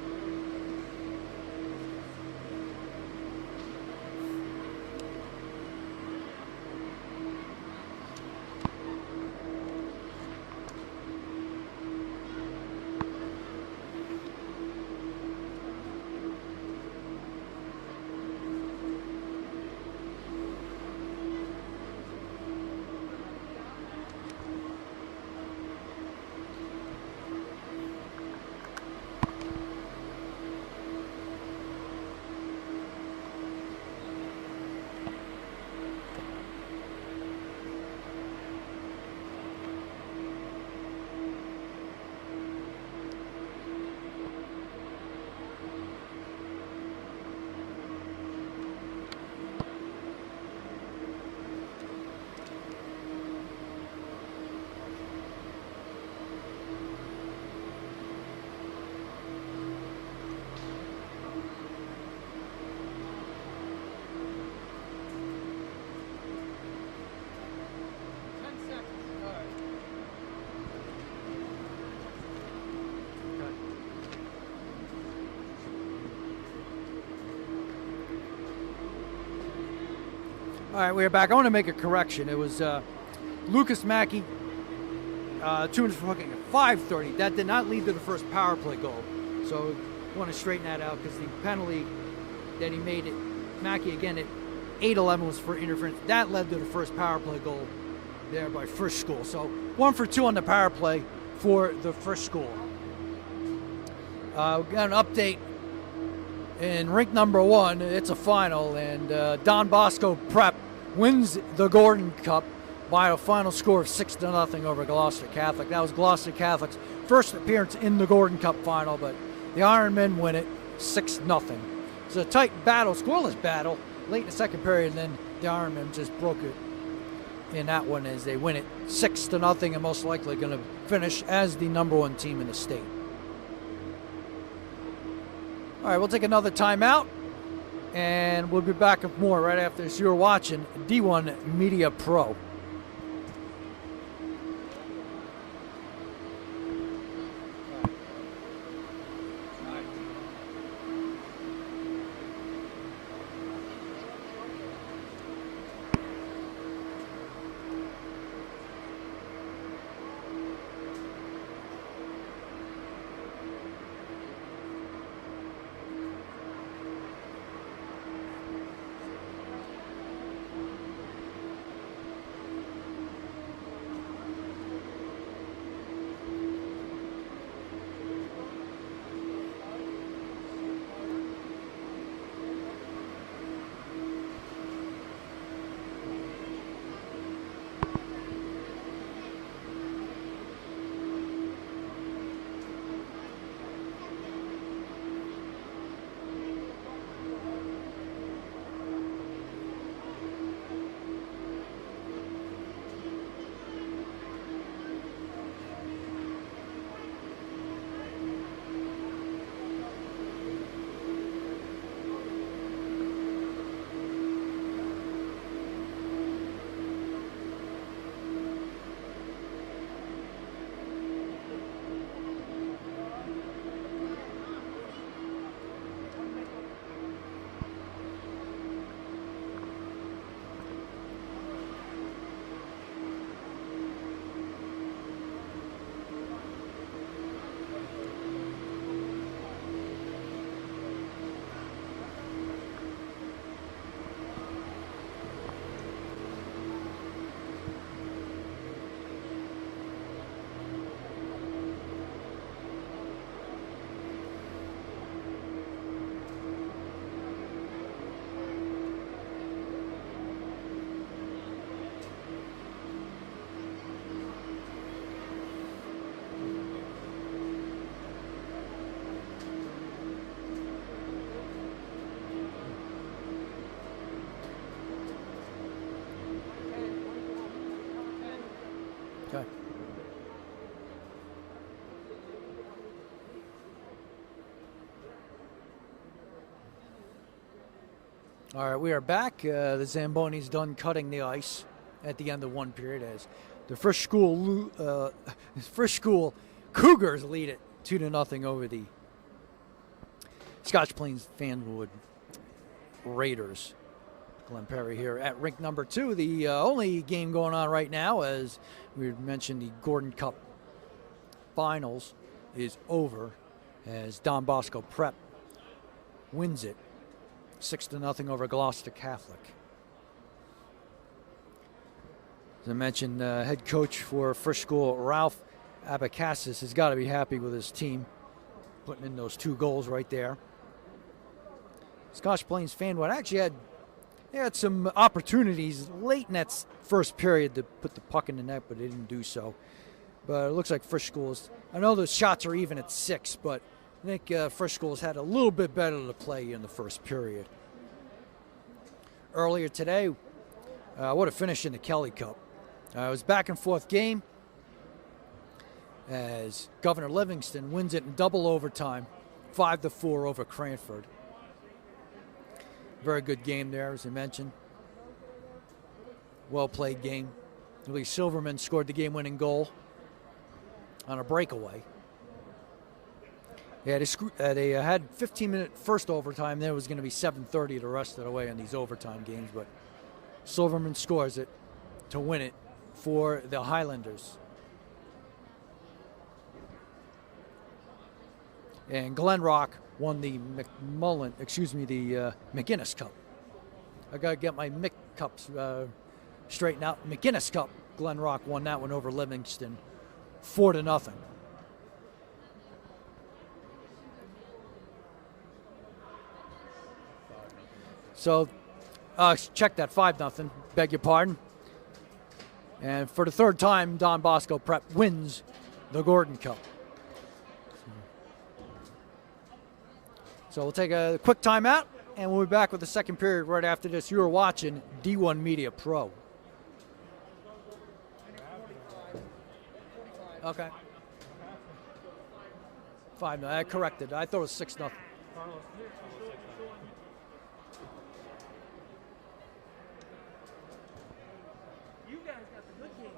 All right, we're back. I want to make a correction. It was Lucas Mackey, 2 minutes for hooking at 5:30. That did not lead to the first power play goal. So I want to straighten that out because the penalty that he made it, Mackey again at 8:11 was for interference. That led to the first power play goal there by Frisch School. So 1 for 2 on the power play for the Frisch School. We got an update in rink number 1. It's a final, and Don Bosco Prep wins the Gordon Cup by a final score of 6-0 over Gloucester Catholic. That was Gloucester Catholic's first appearance in the Gordon Cup final, but the Iron Men win it 6-0. It's a tight battle, scoreless battle, late in the second period, and then the Iron Men just broke it in that one as they win it 6-0 and most likely going to finish as the #1 team in the state. All right, we'll take another timeout, and we'll be back with more right after this. You're watching D1 Media Pro. All right, we are back. The Zamboni's done cutting the ice at the end of one period as the Frisch School Cougars lead it 2-0 over the Scotch Plains Fanwood Raiders. Glen Perry here at rink number 2. The only game going on right now, as we mentioned, the Gordon Cup Finals is over as Don Bosco Prep wins it 6-0 over Gloucester Catholic. As I mentioned, head coach for Frisch School, Ralph Abacassis, has got to be happy with his team, putting in those 2 goals right there. Scotch Plains Fanwood actually had some opportunities late in that first period to put the puck in the net, but they didn't do so. But it looks like Frisch Schools, I know the shots are even at 6, but I think Frisch Schools had a little bit better to play in the first period. Earlier today, what a finish in the Kelly Cup. It was back and forth game as Governor Livingston wins it in double overtime, 5-4 over Cranford. Very good game there, as I mentioned. Well-played game. Lee Silverman scored the game-winning goal on a breakaway. Yeah, they had 15-minute first overtime. Then it was going to be 7:30 the rest of the way in these overtime games, but Silverman scores it to win it for the Highlanders. And Glen Rock won the McGinnis Cup. I got to get my Mick Cups straightened out. McGinnis Cup, Glen Rock won that one over Livingston 4-0. So, check that, 5-0, beg your pardon. And for the 3rd time, Don Bosco Prep wins the Gordon Cup. So we'll take a quick timeout, and we'll be back with the second period right after this. You are watching D1 Media Pro. Okay. 5-0, I corrected. I thought it was 6-0. You guys got the good games.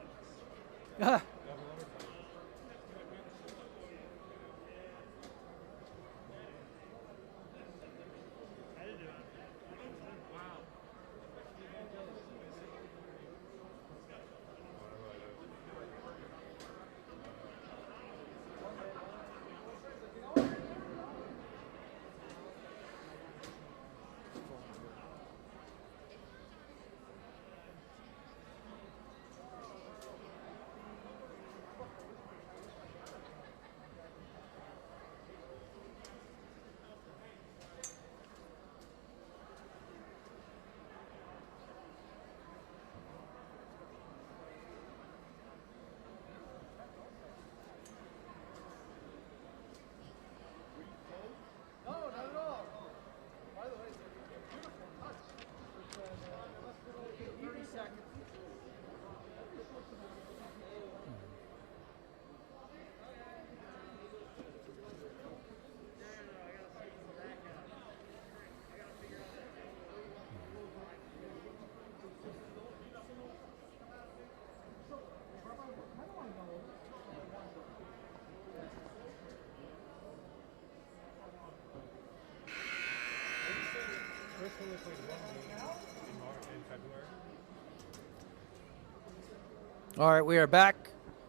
All right, we are back.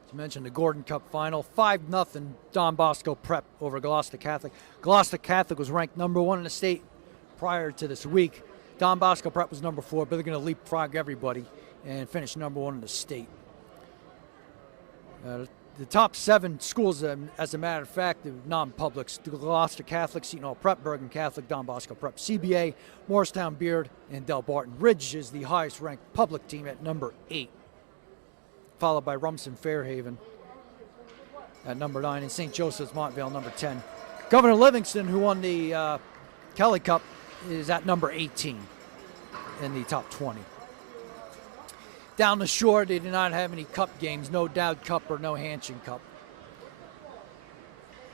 As mentioned, the Gordon Cup final, 5-0 Don Bosco Prep over Gloucester Catholic. Gloucester Catholic was ranked #1 in the state prior to this week. Don Bosco Prep was #4, but they're going to leapfrog everybody and finish #1 in the state. The top 7 schools, as a matter of fact, the non-publics: Gloucester Catholic, Seton Hall Prep, Bergen Catholic, Don Bosco Prep, CBA, Morristown Beard, and Del Barton. Ridge is the highest-ranked public team at #8, followed by Rumson Fairhaven at #9, and St. Joseph's Montvale #10. Governor Livingston, who won the Kelly Cup, is at #18 in the top 20. Down the shore, they did not have any cup games, no Dowd Cup or no Hanshin Cup.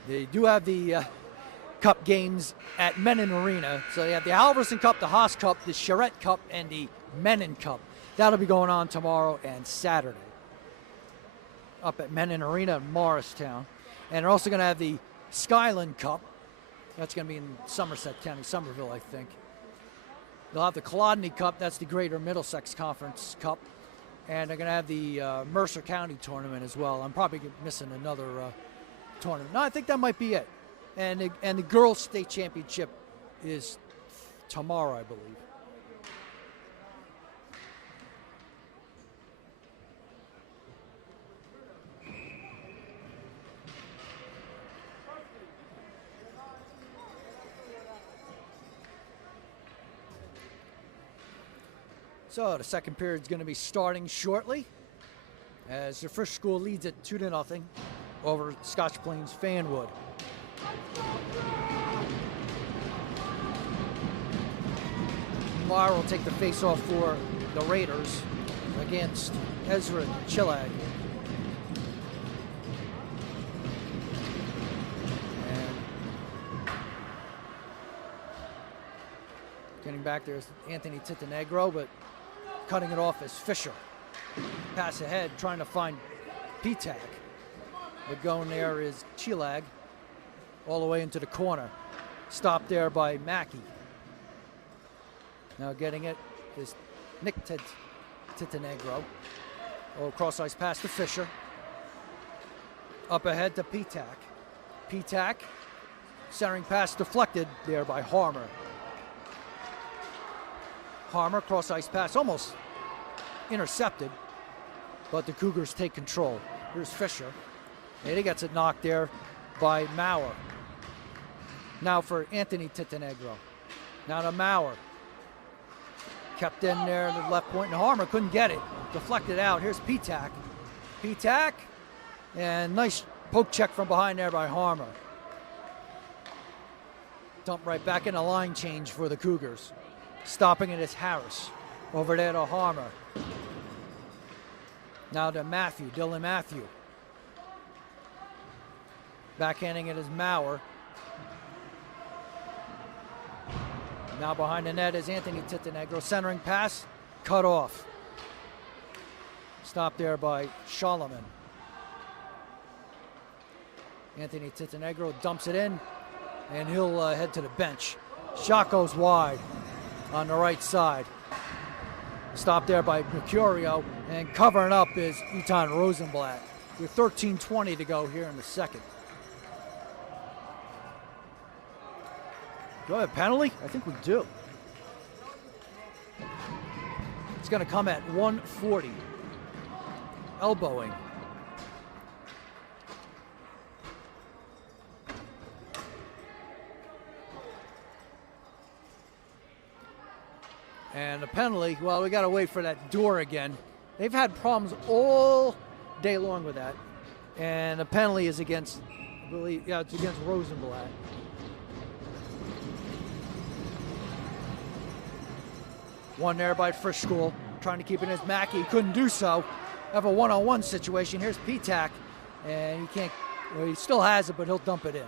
They do have the Cup games at Menin Arena. So you have the Halverson Cup, the Haas Cup, the Charette Cup, and the Menin Cup. That'll be going on tomorrow and Saturday up at Menin Arena in Morristown. And they're also going to have the Skyland Cup. That's going to be in Somerset County, Somerville, I think. They'll have the Kolodny Cup. That's the Greater Middlesex Conference Cup. And they're going to have the Mercer County tournament as well. I'm probably missing another tournament. No, I think that might be it. And the girls' state championship is tomorrow, I believe. So the second period is going to be starting shortly as the Frisch school leads it 2-0 over Scotch Plains Fanwood. Lamar will take the face-off for the Raiders against Ezra Chillag. And getting back there is Anthony Titanegro, but cutting it off is Fisher. Pass ahead, trying to find Petak. But going there is Chillag all the way into the corner. Stopped there by Mackey. Now getting it is Nick Titanegro. Oh, cross-ice pass to Fisher. Up ahead to Petak. Petak, centering pass deflected there by Harmer. Harmer, cross-ice pass, almost intercepted, but the Cougars take control. Here's Fisher. And he gets it knocked there by Maurer. Now for Anthony Titanegro. Now to Maurer. Kept in there at the left point, and Harmer couldn't get it. Deflected out. Here's Petak. Petak, and nice poke check from behind there by Harmer. Dump right back in a line change for the Cougars. Stopping it is Harris. Over there to Harmer. Now to Matthew, Dylan Matthew. Backhanding it is Maurer. Now behind the net is Anthony Titanegro. Centering pass, cut off. Stopped there by Shalaman. Anthony Titanegro dumps it in, and he'll head to the bench. Shot goes wide on the right side. Stopped there by Mercurio, and covering up is Etan Rosenblatt with 13:20 to go here in the second. Do I have a penalty? I think we do. It's going to come at 1:40. Elbowing. And a penalty, well, we got to wait for that door again. They've had problems all day long with that. And the penalty is against, I believe, yeah, it's against Rosenblatt. One there by Frisch School, trying to keep it as Mackey. Couldn't do so. Have a one-on-one situation. Here's Petak, and he can't, well, he still has it, but he'll dump it in.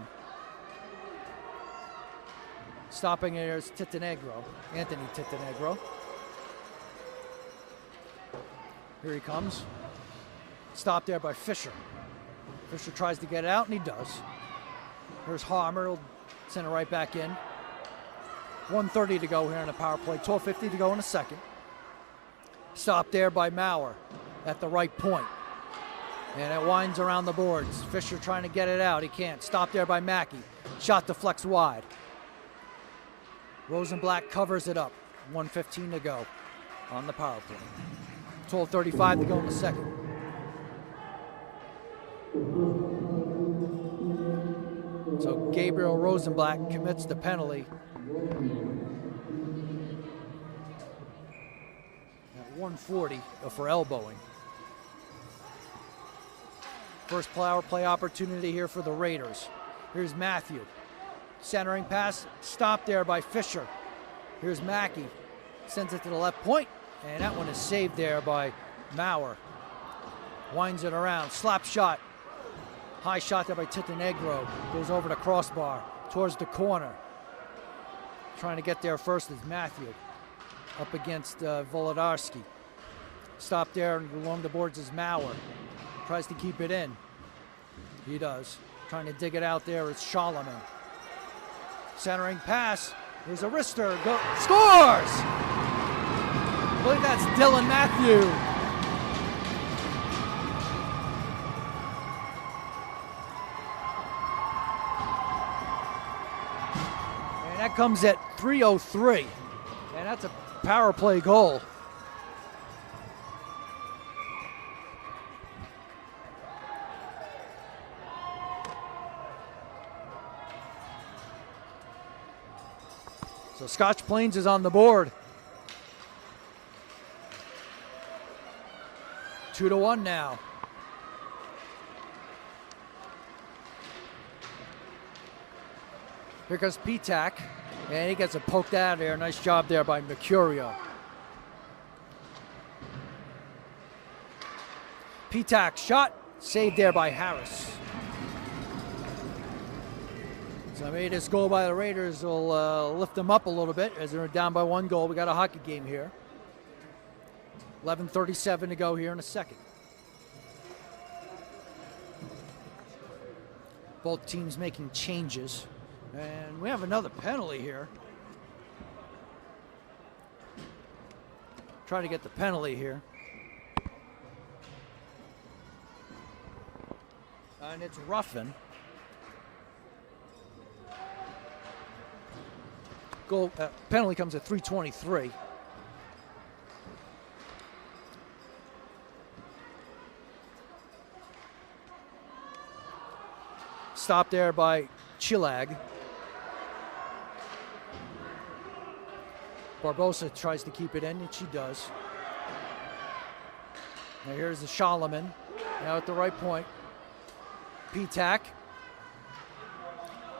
Stopping it is Titanegro, Anthony Titanegro. Here he comes. Stopped there by Fisher. Fisher tries to get it out, and he does. Here's Harmer, he'll send it right back in. 1:30 to go here in the power play, 12:50 to go in the second. Stopped there by Maurer at the right point. And it winds around the boards. Fisher trying to get it out, he can't. Stopped there by Mackey. Shot deflects wide. Rosenblatt covers it up. 1:15 to go on the power play. 12:35 to go in the second. So Gabriel Rosenblatt commits the penalty. At 1:40 for elbowing. First power play opportunity here for the Raiders. Here's Matthew. Centering pass, stopped there by Fisher. Here's Mackey. Sends it to the left point, and that one is saved there by Maurer. Winds it around, slap shot. High shot there by Titanegro. Goes over the crossbar. towards the corner. Trying to get there first is Matthew. Up against Volodarski. Stop there and along the boards is Mauer. Tries to keep it in. He does. Trying to dig it out there is Scholleman. Centering pass. There's a wrister. Go scores! I believe that's Dylan Matthew. And that comes at 3:03. And that's a power play goal. So Scotch Plains is on the board. 2-1 now. Here comes Petak, and he gets it poked out of there. Nice job there by Mercurio. Petak shot, saved there by Harris. So maybe this goal by the Raiders will lift them up a little bit as they're down by 1 goal. We got a hockey game here. 11:37 to go here in a second. Both teams making changes. And we have another penalty here. Try to get the penalty here. And it's roughing. Goal penalty comes at 3:23. Stop there by Chilag. Barbosa tries to keep it in, and she does. Now here's the Scholleman, now at the right point. Petak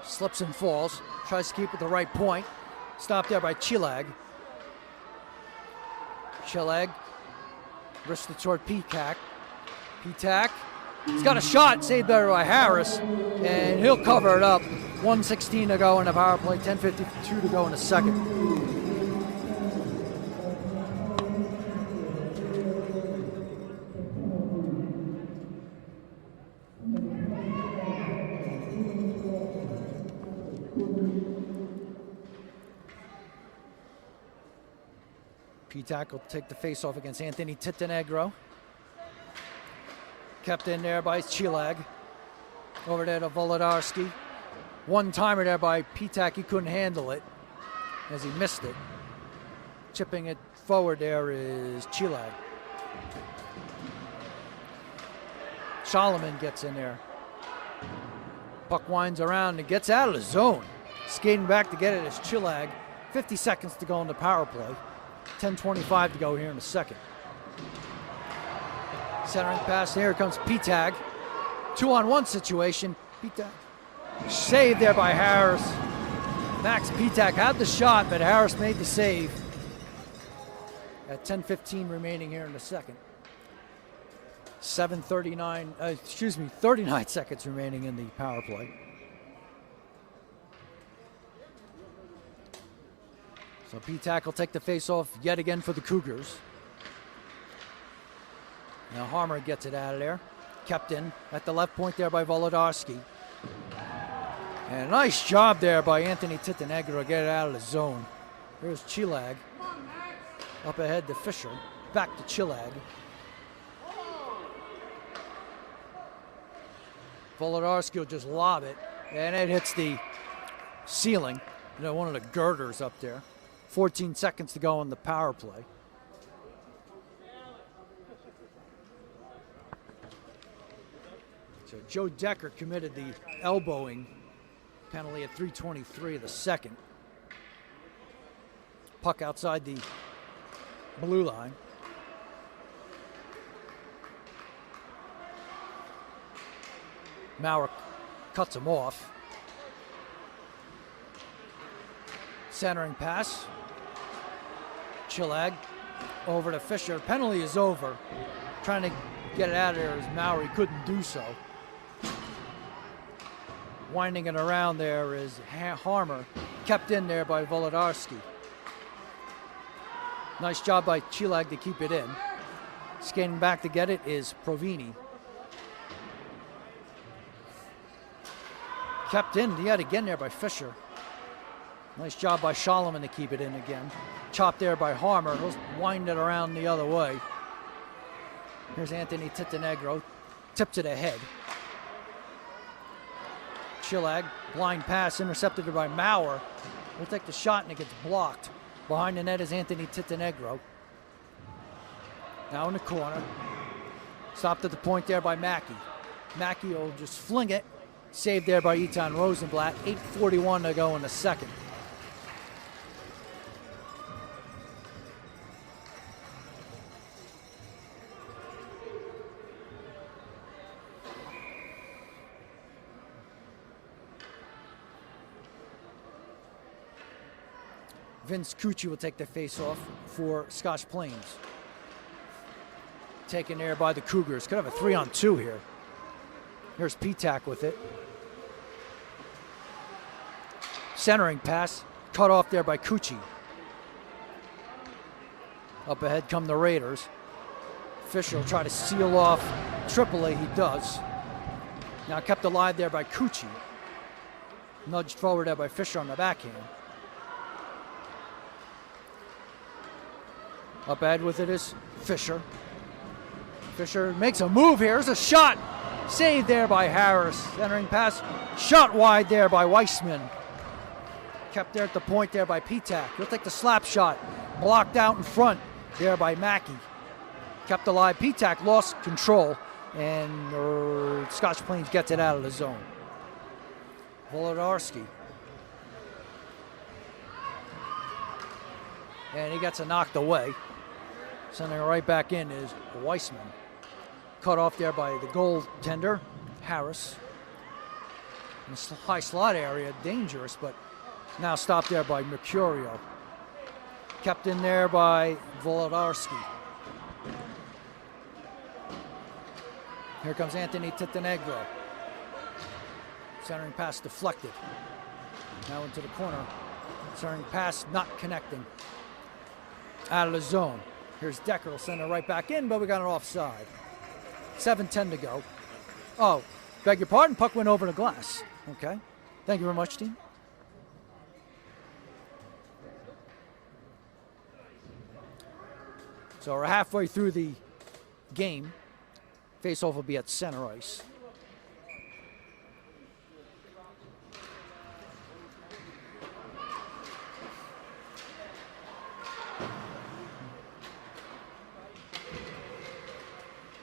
slips and falls, tries to keep it at the right point. Stopped there by Chilag. Chilag wristed toward Petak. Petak, he's got a shot, saved there by Harris, and he'll cover it up. 1:16 to go in the power play, 10:52 to go in the second. Petak will take the face-off against Anthony Tittenegro. Kept in there by Chilag. Over there to Volodarski. One-timer there by Petak. He couldn't handle it as he missed it. Chipping it forward there is Chilag. Scholleman gets in there. Puck winds around and gets out of the zone. Skating back to get it is Chilag. 50 seconds to go in the power play. 10:25 to go here in the second. Centering pass, here comes Petak. 2-on-1 situation. Petak saved there by Harris. Max Petak had the shot, but Harris made the save. At 10:15 remaining here in the second. 39 seconds remaining in the power play. So Petak will take the face-off yet again for the Cougars. Now Harmer gets it out of there. Kept in at the left point there by Volodarski. And a nice job there by Anthony Tittenegro to get it out of the zone. Here's Chilag. Up ahead to Fisher. Back to Chilag. Volodarski will just lob it. And it hits the ceiling. You know, one of the girders up there. 14 seconds to go in the power play. So Joe Decker committed the elbowing penalty at 3:23 of the second. Puck outside the blue line. Maurer cuts him off. Centering pass. Chilag over to Fisher. Penalty is over. Trying to get it out of there as Maurer couldn't do so. Winding it around there is Harmer, kept in there by Volodarski. Nice job by Chilag to keep it in. Skating back to get it is Provini. Kept in yet again there by Fischer. Nice job by Solomon to keep it in again. Chopped there by Harmer. He'll wind it around the other way. Here's Anthony Tittenegro. Tips it ahead. Chilag, blind pass intercepted by Maurer. Will take the shot and it gets blocked. Behind the net is Anthony Tittenegro. Now in the corner. Stopped at the point there by Mackey. Mackey will just fling it. Saved there by Etan Rosenblatt. 8:41 to go in the second. Vince Cucci will take the face-off for Scotch Plains. Taken there by the Cougars. Could have a 3-on-2 here. Here's Petak with it. Centering pass. Cut off there by Cucci. Up ahead come the Raiders. Fisher will try to seal off Tripoli. He does. Now kept alive there by Cucci. Nudged forward there by Fisher on the backhand. Up ahead with it is Fisher. Fisher makes a move here. There's a shot. Saved there by Harris. Centering pass. Shot wide there by Weissman. Kept there at the point there by Petak. He'll take the slap shot. Blocked out in front there by Mackey. Kept alive. Petak lost control. And Scotch Plains gets it out of the zone. Volodarski. And he gets it knocked away. Sending it right back in is Weissman. Cut off there by the goaltender, Harris. In the high slot area, dangerous, but now stopped there by Mercurio. Kept in there by Volodarski. Here comes Anthony Tittenegro. Centering pass deflected. Now into the corner. Centering pass not connecting. Out of the zone. Here's Decker, will send it right back in, but we got an offside. 7:10 to go. Oh, beg your pardon, puck went over the glass. Okay, thank you very much, team. So we're halfway through the game. Face-off will be at center ice.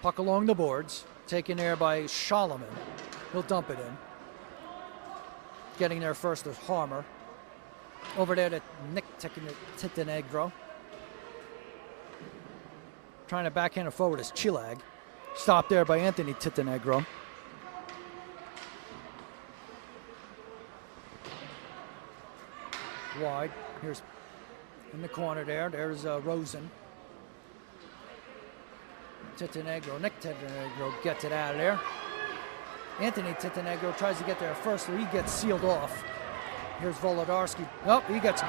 Puck along the boards, taken there by Solomon. He'll dump it in. Getting there first is Harmer. Over there to Nick Tittenegro. Trying to backhand it forward is Chilag. Stopped there by Anthony Tittenegro. Wide. Here's in the corner there. There's Rosen. Tittenegro, Nick Tittenegro gets it out of there. Anthony Tittenegro tries to get there first, so he gets sealed off. Here's Volodarski. Oh, he gets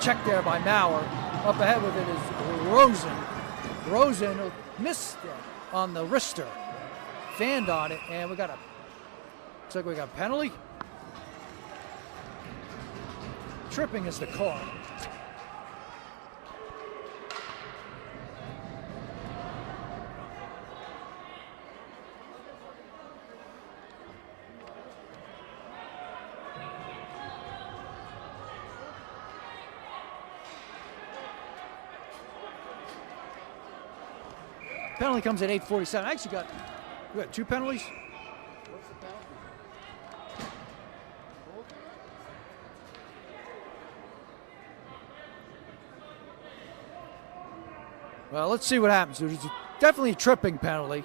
checked there by Maurer. Up ahead with it is Rosen. Rosen missed it on the wrister. Fanned on it, and we got a, looks like we got a penalty. Tripping is the call. Penalty comes at 8:47. I actually we got two penalties. What's the penalty? Well, let's see what happens. There's definitely a tripping penalty.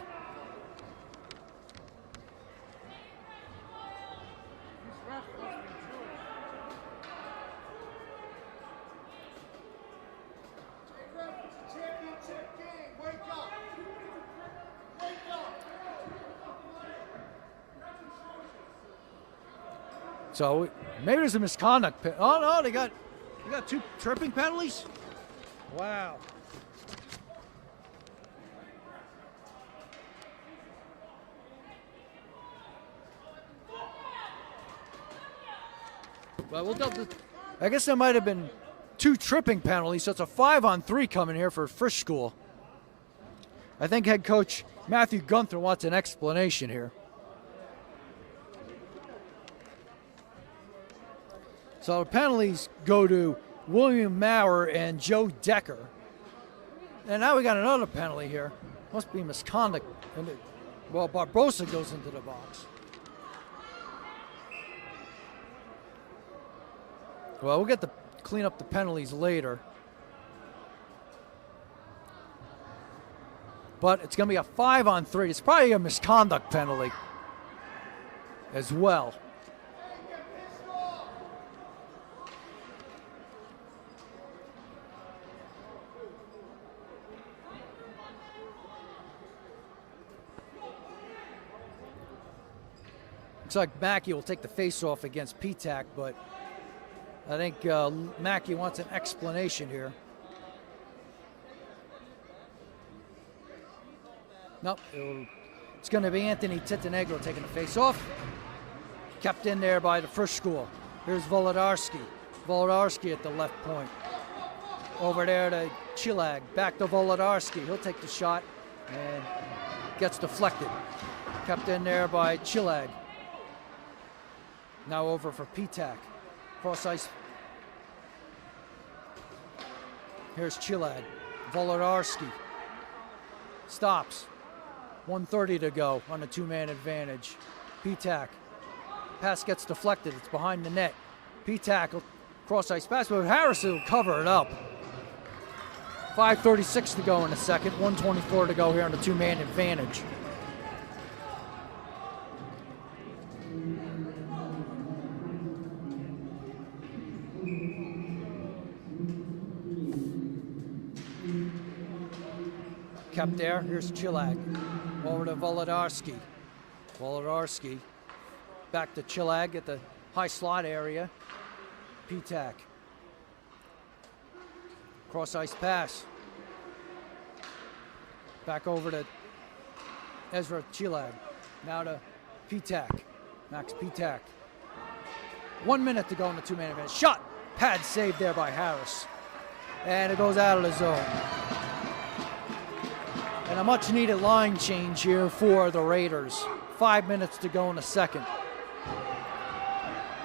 So maybe there's a misconduct. Oh no, they got 2 tripping penalties. Wow. Well, I guess there might have been 2 tripping penalties, so it's a 5-on-3 coming here for Frisch School. I think head coach Matthew Gunther wants an explanation here. So the penalties go to William Maurer and Joe Decker. And now we got another penalty here. Must be misconduct. Well, Barbosa goes into the box. Well, we'll get to clean up the penalties later. But it's going to be a 5-on-3. It's probably a misconduct penalty as well. Looks like Mackey will take the face-off against P-Tac, but I think Mackey wants an explanation here. Nope, it's going to be Anthony Titanegro taking the face-off. Kept in there by the Frisch School. Here's Volodarski. Volodarski at the left point. Over there to Chilag. Back to Volodarski. He'll take the shot and gets deflected. Kept in there by Chilag. Now over for P-Tac. Cross ice. Here's Chilag. Volodarski. Stops. 1:30 to go on a 2-man advantage. P-Tac. Pass gets deflected. It's behind the net. P-Tac will cross ice pass, but Harris will cover it up. 5:36 to go in the second. 1:24 to go here on the 2-man advantage. Kept there. Here's Chilag. Over to Volodarski. Volodarski. Back to Chilag at the high slot area. P-Tac. Cross ice pass. Back over to Ezra Chilag. Now to P-Tac. Max P-Tac. 1 minute to go in the 2-man advantage. Shot. Pad saved there by Harris. And it goes out of the zone. And a much needed line change here for the Raiders. 5 minutes to go in the second.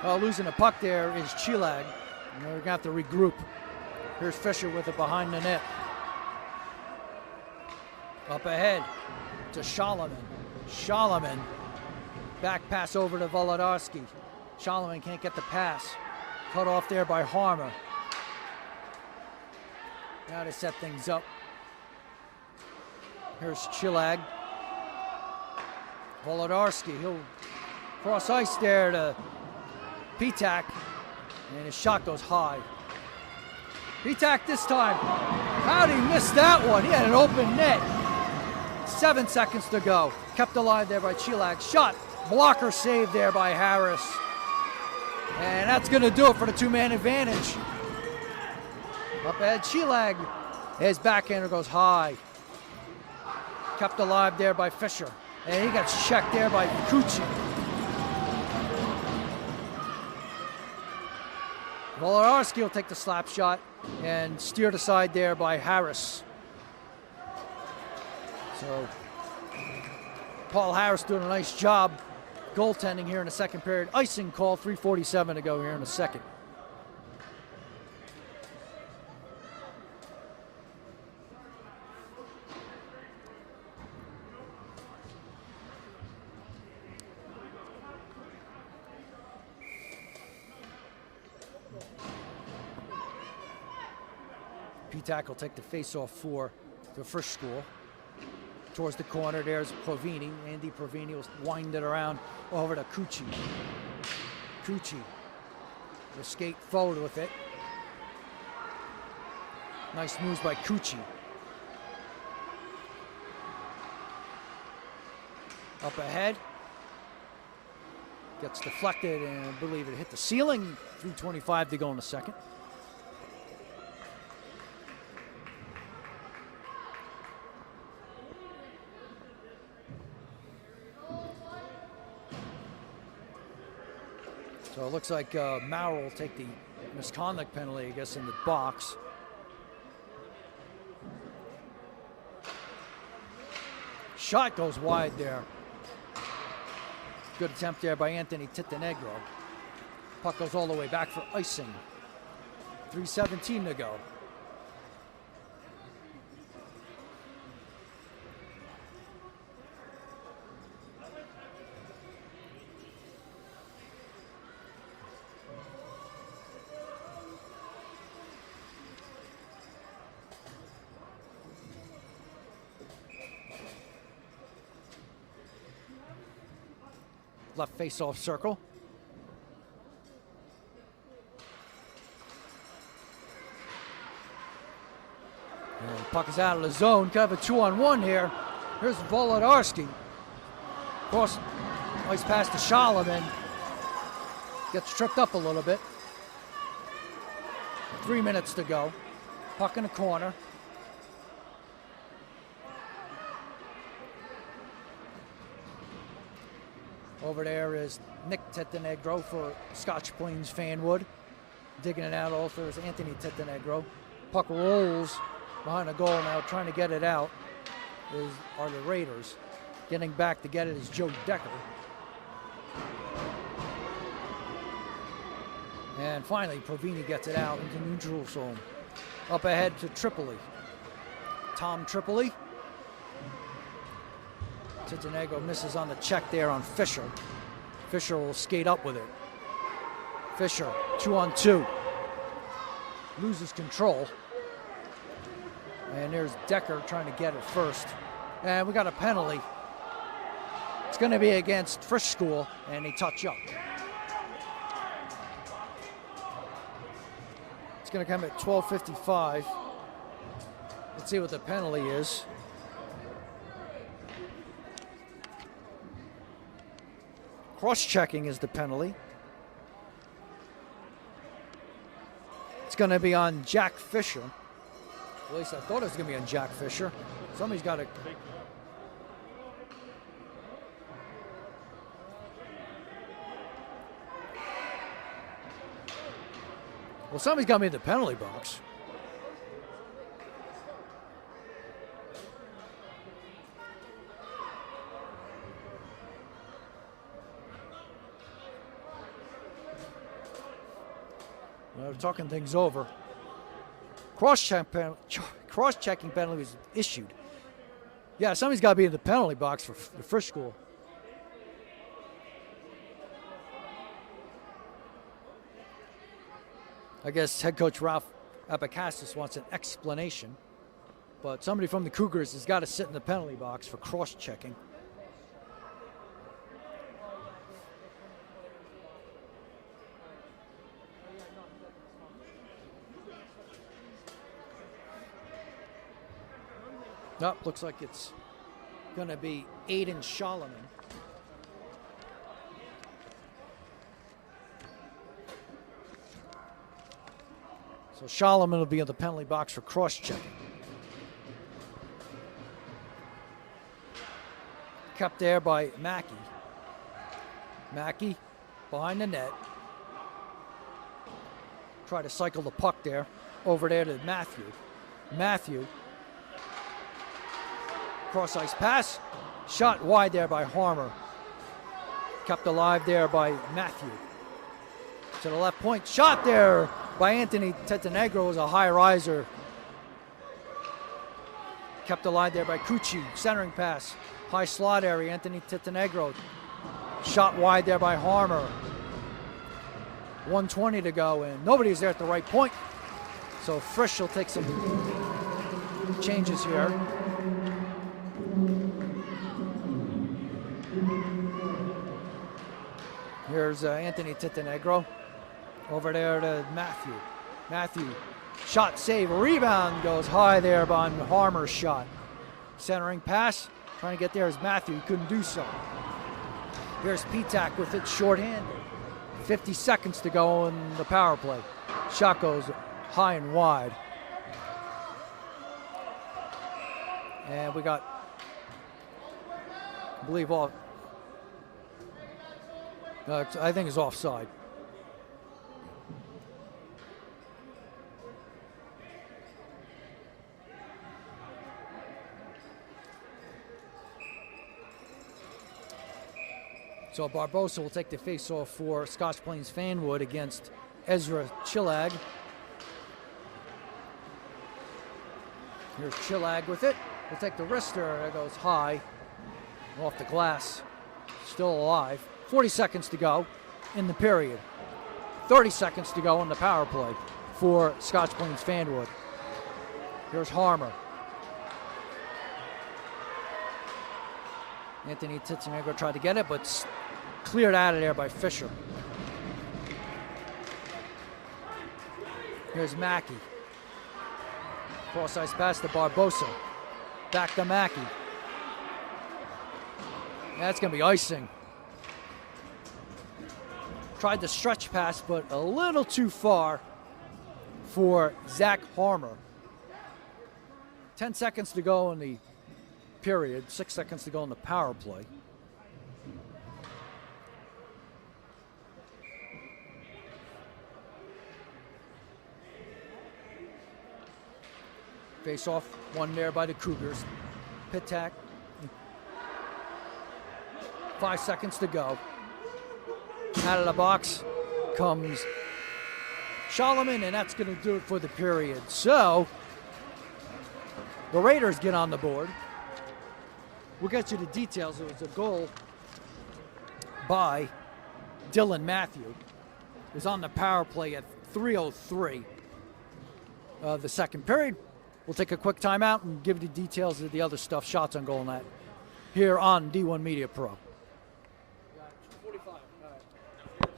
Well, losing the puck there is Chilag. And we're going to have to regroup. Here's Fisher with it behind the net. Up ahead to Shalaman. Shalaman. Back pass over to Volodarski. Shalaman can't get the pass. Cut off there by Harmer. Now to set things up. Here's Chilag. Volodarski, he'll cross ice there to P-Tac, and his shot goes high. P-Tac this time. How'd he miss that one? He had an open net. 7 seconds to go. Kept alive there by Chilag. Shot. Blocker saved there by Harris. And that's going to do it for the 2-man advantage. Up ahead, Chilag. His backhander goes high. Kept alive there by Fisher. And he gets checked there by Kuchi. Volodarski will take the slap shot and steered aside there by Harris. So Paul Harris doing a nice job goaltending here in the second period. Icing call, 3:47 to go here in the second. P-Tac will take the face-off for the Frisch School. Towards the corner, there's Provini. Andy Provini will wind it around over to Kuchi. Kuchi will skate forward with it. Nice moves by Kuchi. Up ahead. Gets deflected, and I believe it hit the ceiling. 3:25 to go in the second. So it looks like Maurer will take the misconduct penalty, I guess, in the box. Shot goes wide there. Good attempt there by Anthony Tittenegro. Puck goes all the way back for icing. 3:17 to go. Left face-off circle. And puck is out of the zone. Kind of a 2-on-1 here. Here's Volodarski. Cross ice pass to Scholleman. Gets tripped up a little bit. 3 minutes to go. Puck in the corner. Over there is Nick Tittenegro for Scotch Plains Fanwood. Digging it out also is Anthony Tittenegro. Puck rolls behind the goal now, trying to get it out are the Raiders. Getting back to get it is Joe Decker. And finally, Provini gets it out into neutral zone. Up ahead to Tripoli. Tom Tripoli. Tittenegro misses on the check there on Fisher. Fisher will skate up with it. Fisher, 2-on-2. Loses control. And there's Decker trying to get it first. And we got a penalty. It's going to be against Frisch School, and they touch up. It's going to come at 12:55. Let's see what the penalty is. Cross-checking is the penalty. It's going to be on Jack Fisher. At least I thought it was going to be on Jack Fisher. Somebody's got to... Well, somebody's got me in the penalty box. We're talking things over. Cross-checking penalty was issued. Yeah, somebody's got to be in the penalty box for the Frisch School. I guess head coach Ralph Abacassis wants an explanation, but somebody from the Cougars has got to sit in the penalty box for cross-checking. Nope, looks like it's going to be Aiden Scholleman. So Scholleman will be in the penalty box for cross-checking. Kept there by Mackey. Mackey behind the net. Try to cycle the puck there. Over there to Matthew. Matthew. Cross ice pass. Shot wide there by Harmer. Kept alive there by Matthew. To the left point. Shot there by Anthony Tittenegro was a high riser. Kept alive there by Cucci. Centering pass. High slot area. Anthony Tittenegro. Shot wide there by Harmer. 1:20 to go, and nobody's there at the right point. So Frisch will take some changes here. Here's Anthony Tittenegro. Over there to Matthew. Matthew, shot, save, rebound goes high there on Harmer's shot. Centering pass, trying to get there is Matthew, he couldn't do so. Here's Petak with it shorthanded. 50 seconds to go in the power play. Shot goes high and wide. And we got, I believe, off. I think it's offside. So Barbosa will take the face-off for Scotch Plains Fanwood against Ezra Chillag. Here's Chillag with it. We'll take the wrister. That goes high, off the glass. Still alive. 40 seconds to go in the period. 30 seconds to go in the power play for Scotch Plains Fanwood. Here's Harmer. Anthony Titzenegro tried to get it, but cleared out of there by Fisher. Here's Mackey. Cross-ice pass to Barbosa. Back to Mackey. That's going to be icing. Tried the stretch pass, but a little too far for Zach Harmer. 10 seconds to go in the period, 6 seconds to go in the power play. Face off, one there by the Cougars. Pitak. 5 seconds to go. Out of the box comes Solomon, and that's going to do it for the period. So the Raiders get on the board. We'll get you the details. It was a goal by Dylan Matthew. It was on the power play at 3:03 the second period. We'll take a quick timeout and give you the details of the other stuff, shots on goal and that, here on D1 Media Pro. 45. All right.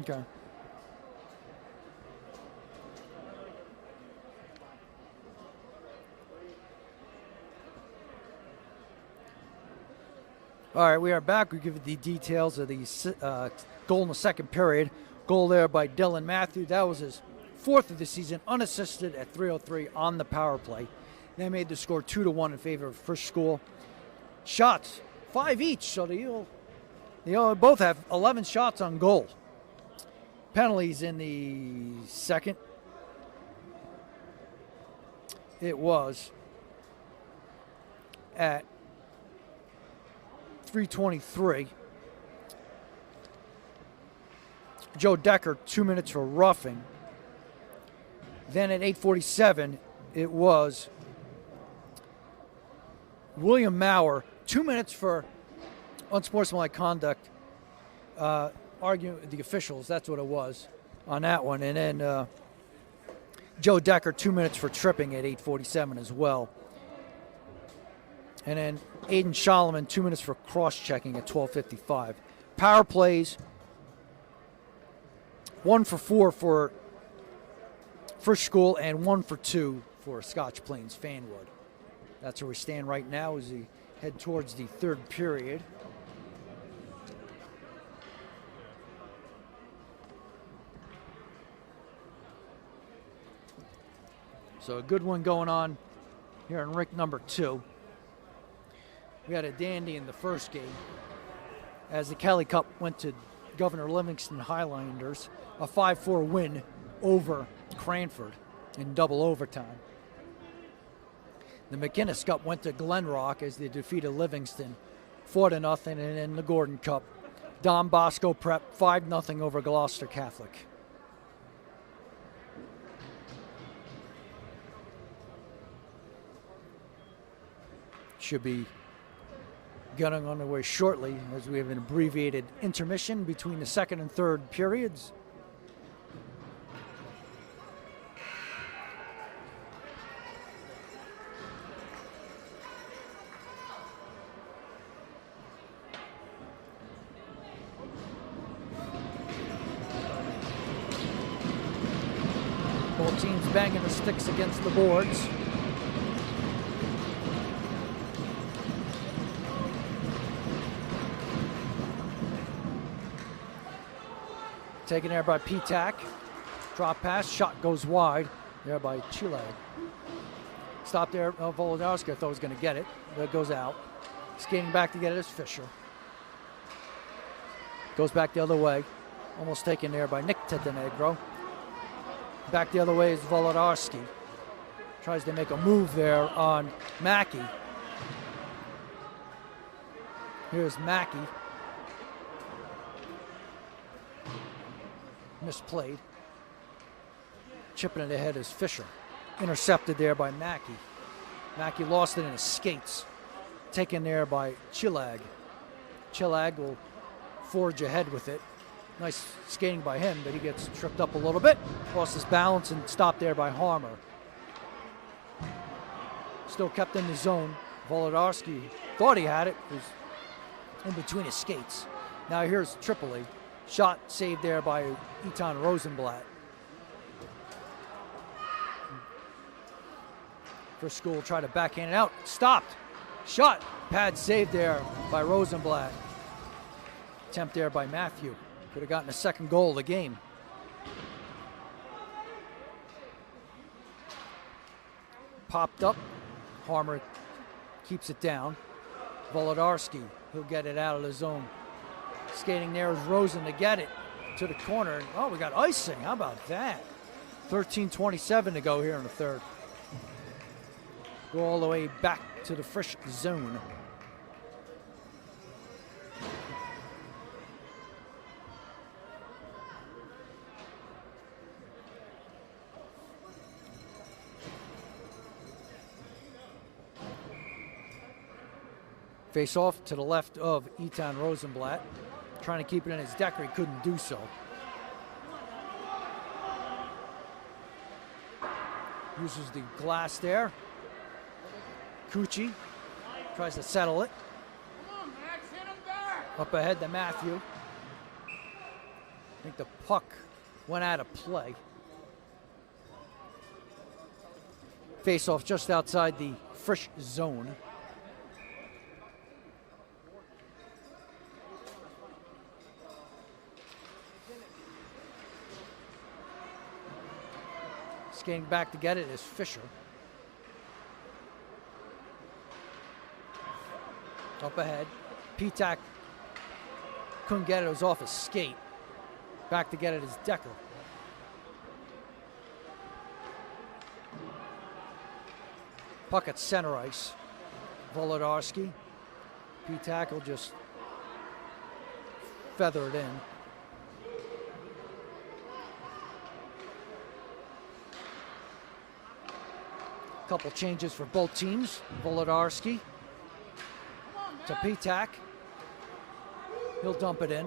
Okay. All right, we are back. We give you the details of the goal in the second period. Goal there by Dylan Matthew. That was his 4th of the season, unassisted at 3:03 on the power play. They made the score 2-1 in favor of Frisch School. Shots, 5 each, so they both have 11 shots on goal. Penalties in the second. It was at 3:23. Joe Decker, 2 minutes for roughing. Then at 8:47, it was William Maurer, 2 minutes for unsportsmanlike conduct, arguing with the officials. That's what it was on that one. And then Joe Decker, 2 minutes for tripping at 8:47 as well. And then Aiden Scholleman, 2 minutes for cross-checking at 12:55. Power plays, 1 for 4 for Frisch School and 1 for 2 for Scotch Plains Fanwood. That's where we stand right now as we head towards the third period. So a good one going on here in rink number 2. We had a dandy in the first game as the Kelly Cup went to Governor Livingston Highlanders, a 5-4 win over Cranford in double overtime. The McInnes Cup went to Glen Rock as they defeated Livingston 4-0, and in the Gordon Cup, Don Bosco Prep 5-0 over Gloucester Catholic. Should be getting underway shortly as we have an abbreviated intermission between the second and third periods. Both teams banging the sticks against the boards. Taken there by P-Tac. Drop pass, shot goes wide there by Chilag. Stop there, Volodarski, I thought was going to get it. That goes out. Skating back to get it is Fisher. Goes back the other way. Almost taken there by Nick Tetenegro. Back the other way is Volodarski. Tries to make a move there on Mackey. Here's Mackey. Misplayed. Chipping it ahead is Fisher. Intercepted there by Mackey. Mackey lost it in his skates. Taken there by Chilag. Chilag will forge ahead with it. Nice skating by him, but he gets tripped up a little bit. Lost his balance and stopped there by Harmer. Still kept in the zone. Volodarski thought he had it. It was in between his skates. Now here's Tripoli. Shot saved there by Etan Rosenblatt. Frisch School tried to backhand it out. Stopped. Shot. Pad saved there by Rosenblatt. Attempt there by Matthew. Could have gotten a second goal of the game. Popped up. Harmer keeps it down. Volodarski, he'll get it out of the zone. Skating there is Rosen to get it to the corner. Oh, we got icing. How about that? 13:27 to go here in the third. Go all the way back to the Frisch zone. Face off to the left of Etan Rosenblatt. Trying to keep it in his decker, he couldn't do so. Uses the glass there. Cucci tries to settle it. Up ahead to Matthew. I think the puck went out of play. Face off just outside the Frisch zone. Skating back to get it is Fischer. Up ahead. Pitak couldn't get it. It was off his skate. Back to get it is Decker. Puck at center ice. Volodarski. Pitak will just feather it in. Couple changes for both teams. Volodarski to Pitak. He'll dump it in.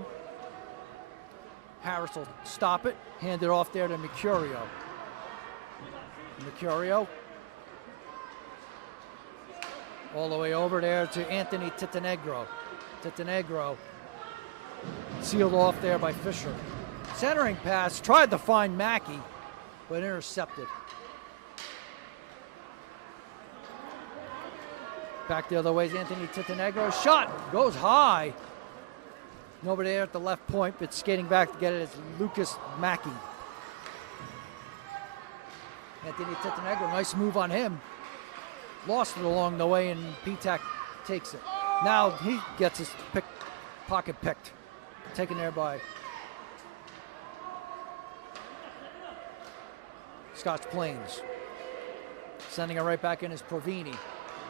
Harris will stop it. Hand it off there to Mercurio. Mercurio. All the way over there to Anthony Titanegro. Titanegro sealed off there by Fischer. Centering pass, tried to find Mackey, but intercepted. Back the other way is Anthony Titanegro. Shot goes high. Nobody there at the left point, but skating back to get it is Lucas Mackey. Anthony Titanegro, nice move on him. Lost it along the way, and Pitak takes it. Now he gets his pocket picked. Taken there by Scotch Plains. Sending it right back in is Provini.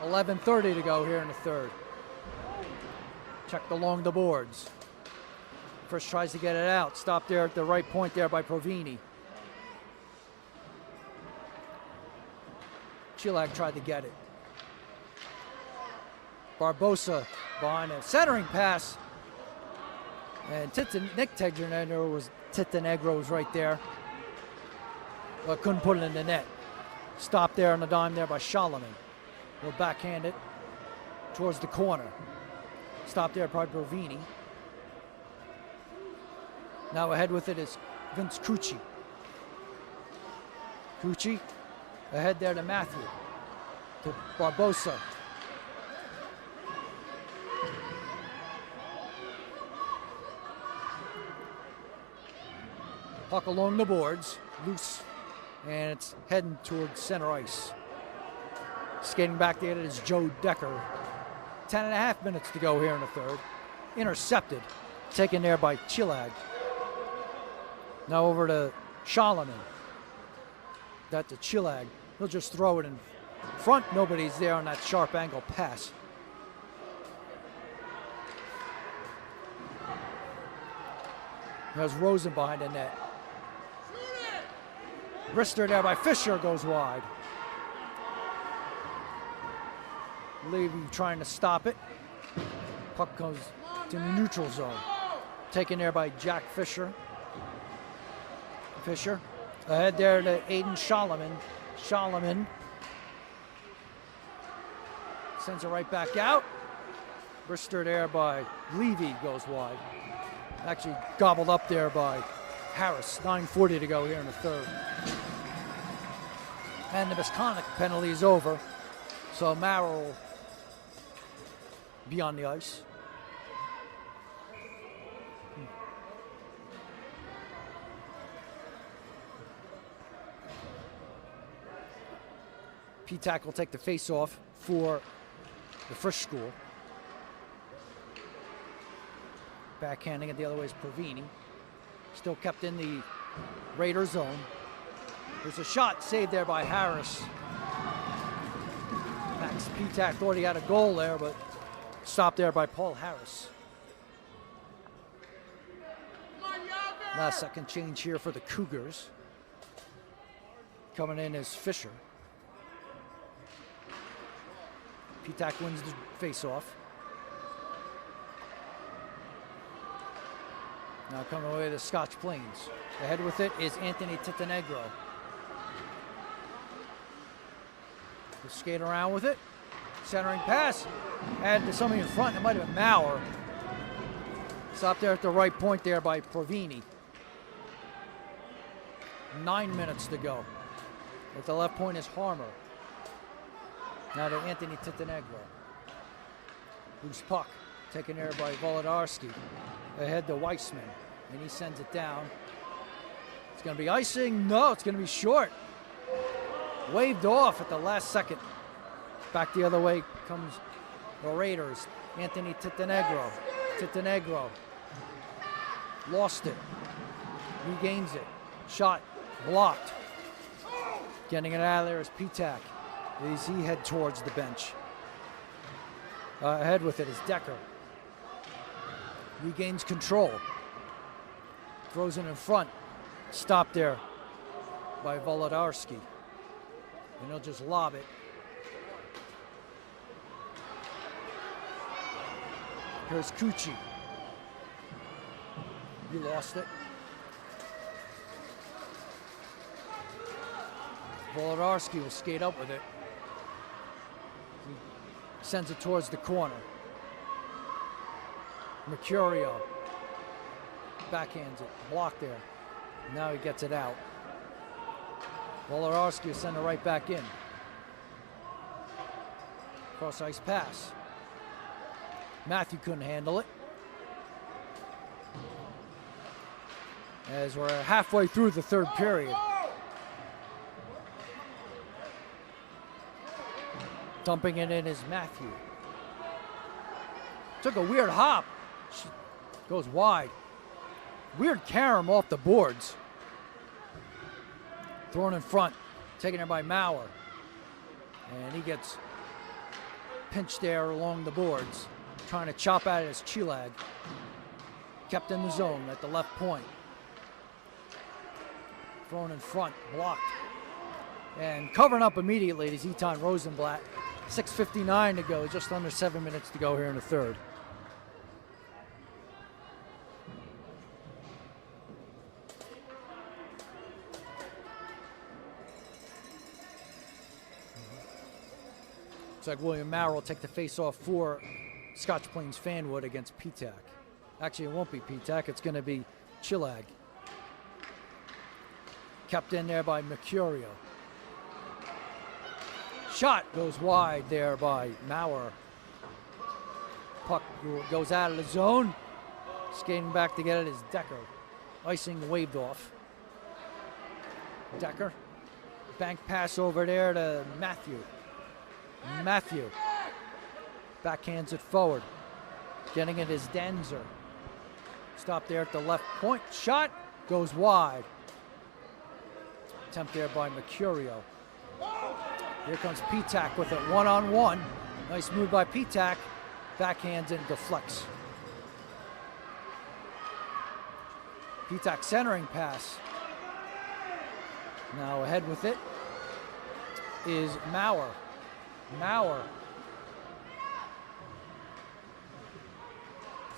11:30 to go here in the third. Checked along the boards. Frisch tries to get it out. Stopped there at the right point there by Provini. Chilak tried to get it. Barbosa behind a centering pass. And Nick Titanegro was right there. But couldn't put it in the net. Stopped there on the dime there by Schalleman. He'll backhand it towards the corner. Stopped there by Provini. Now ahead with it is Vince Cucci. Cucci ahead there to Matthew. To Barbosa. Puck along the boards, loose, and it's heading towards center ice. Skating back there, it is Joe Decker. 10.5 minutes to go here in the third. Intercepted, taken there by Chilag. Now over to Schalleman. That's a Chilag. He'll just throw it in front. Nobody's there on that sharp angle pass. There's Rosen behind the net. Wrister there by Fischer goes wide. Levy trying to stop it. Puck goes to the neutral zone. Taken there by Jack Fischer. Fischer ahead there to Aiden Schalleman. Schalleman sends it right back out. Wrister there by Levy goes wide. Actually gobbled up there by Harris. 9:40 to go here in the third. And the misconduct penalty is over. So Maurer will be on the ice. Pitak will take the face-off for the Frisch school. Backhanding it the other way is Provini. Still kept in the Raider zone. There's a shot saved there by Harris. Max Pitak thought he had a goal there, but stopped there by Paul Harris. Last second change here for the Cougars. Coming in is Fischer. Pitak wins the face-off. Now coming away the Scotch Plains. Ahead with it is Anthony Titanegro. He'll skate around with it. Centering pass. Had to somebody in front. It might have been Maurer. Stopped there at the right point there by Provini. 9 minutes to go. At the left point is Harmer. Now to Anthony Titanegro. Loose puck. Taken there by Volodarski. Ahead to Weissman. And he sends it down. It's going to be icing. No, it's going to be short. Waved off at the last second. Back the other way comes the Raiders. Anthony Tittenegro. Tittenegro. Lost it. Regains it. Shot. Blocked. Getting it out of there is Pitak as he head towards the bench. Ahead with it is Decker. Regains control. Throws it in front. Stopped there by Volodarski. And he'll just lob it. Here's Kuchi. You lost it. Volodarski will skate up with it. He sends it towards the corner. Mercurio backhands it. Blocked there. Now he gets it out. Volodarski will send it right back in. Cross ice pass. Matthew couldn't handle it. As we're halfway through the third period. Dumping it in is Matthew. Took a weird hop. Goes wide. Weird carom off the boards. Thrown in front. Taken there by Mauer. And he gets pinched there along the boards. Trying to chop at it as Chilag. Kept in the zone at the left point. Thrown in front. Blocked. And covering up immediately is Eitan Rosenblatt. 6:59 to go, just under 7 minutes to go here in the third. Looks like William Maurer will take the face-off for Scotch Plains Fanwood against Pitak. Actually, it won't be Pitak, it's going to be Chilag. Kept in there by Mercurio. Shot goes wide there by Maurer. Puck goes out of the zone. Skating back to get it is Decker. Icing waved off. Decker. Bank pass over there to Matthew. Matthew. Backhands it forward. Getting it is Denzer. Stop there at the left point. Shot goes wide. Attempt there by Mercurio. Here comes Pitak with it one-on-one. Nice move by Pitak. Backhands and deflects. Pitak centering pass. Now ahead with it is Maurer. Maurer.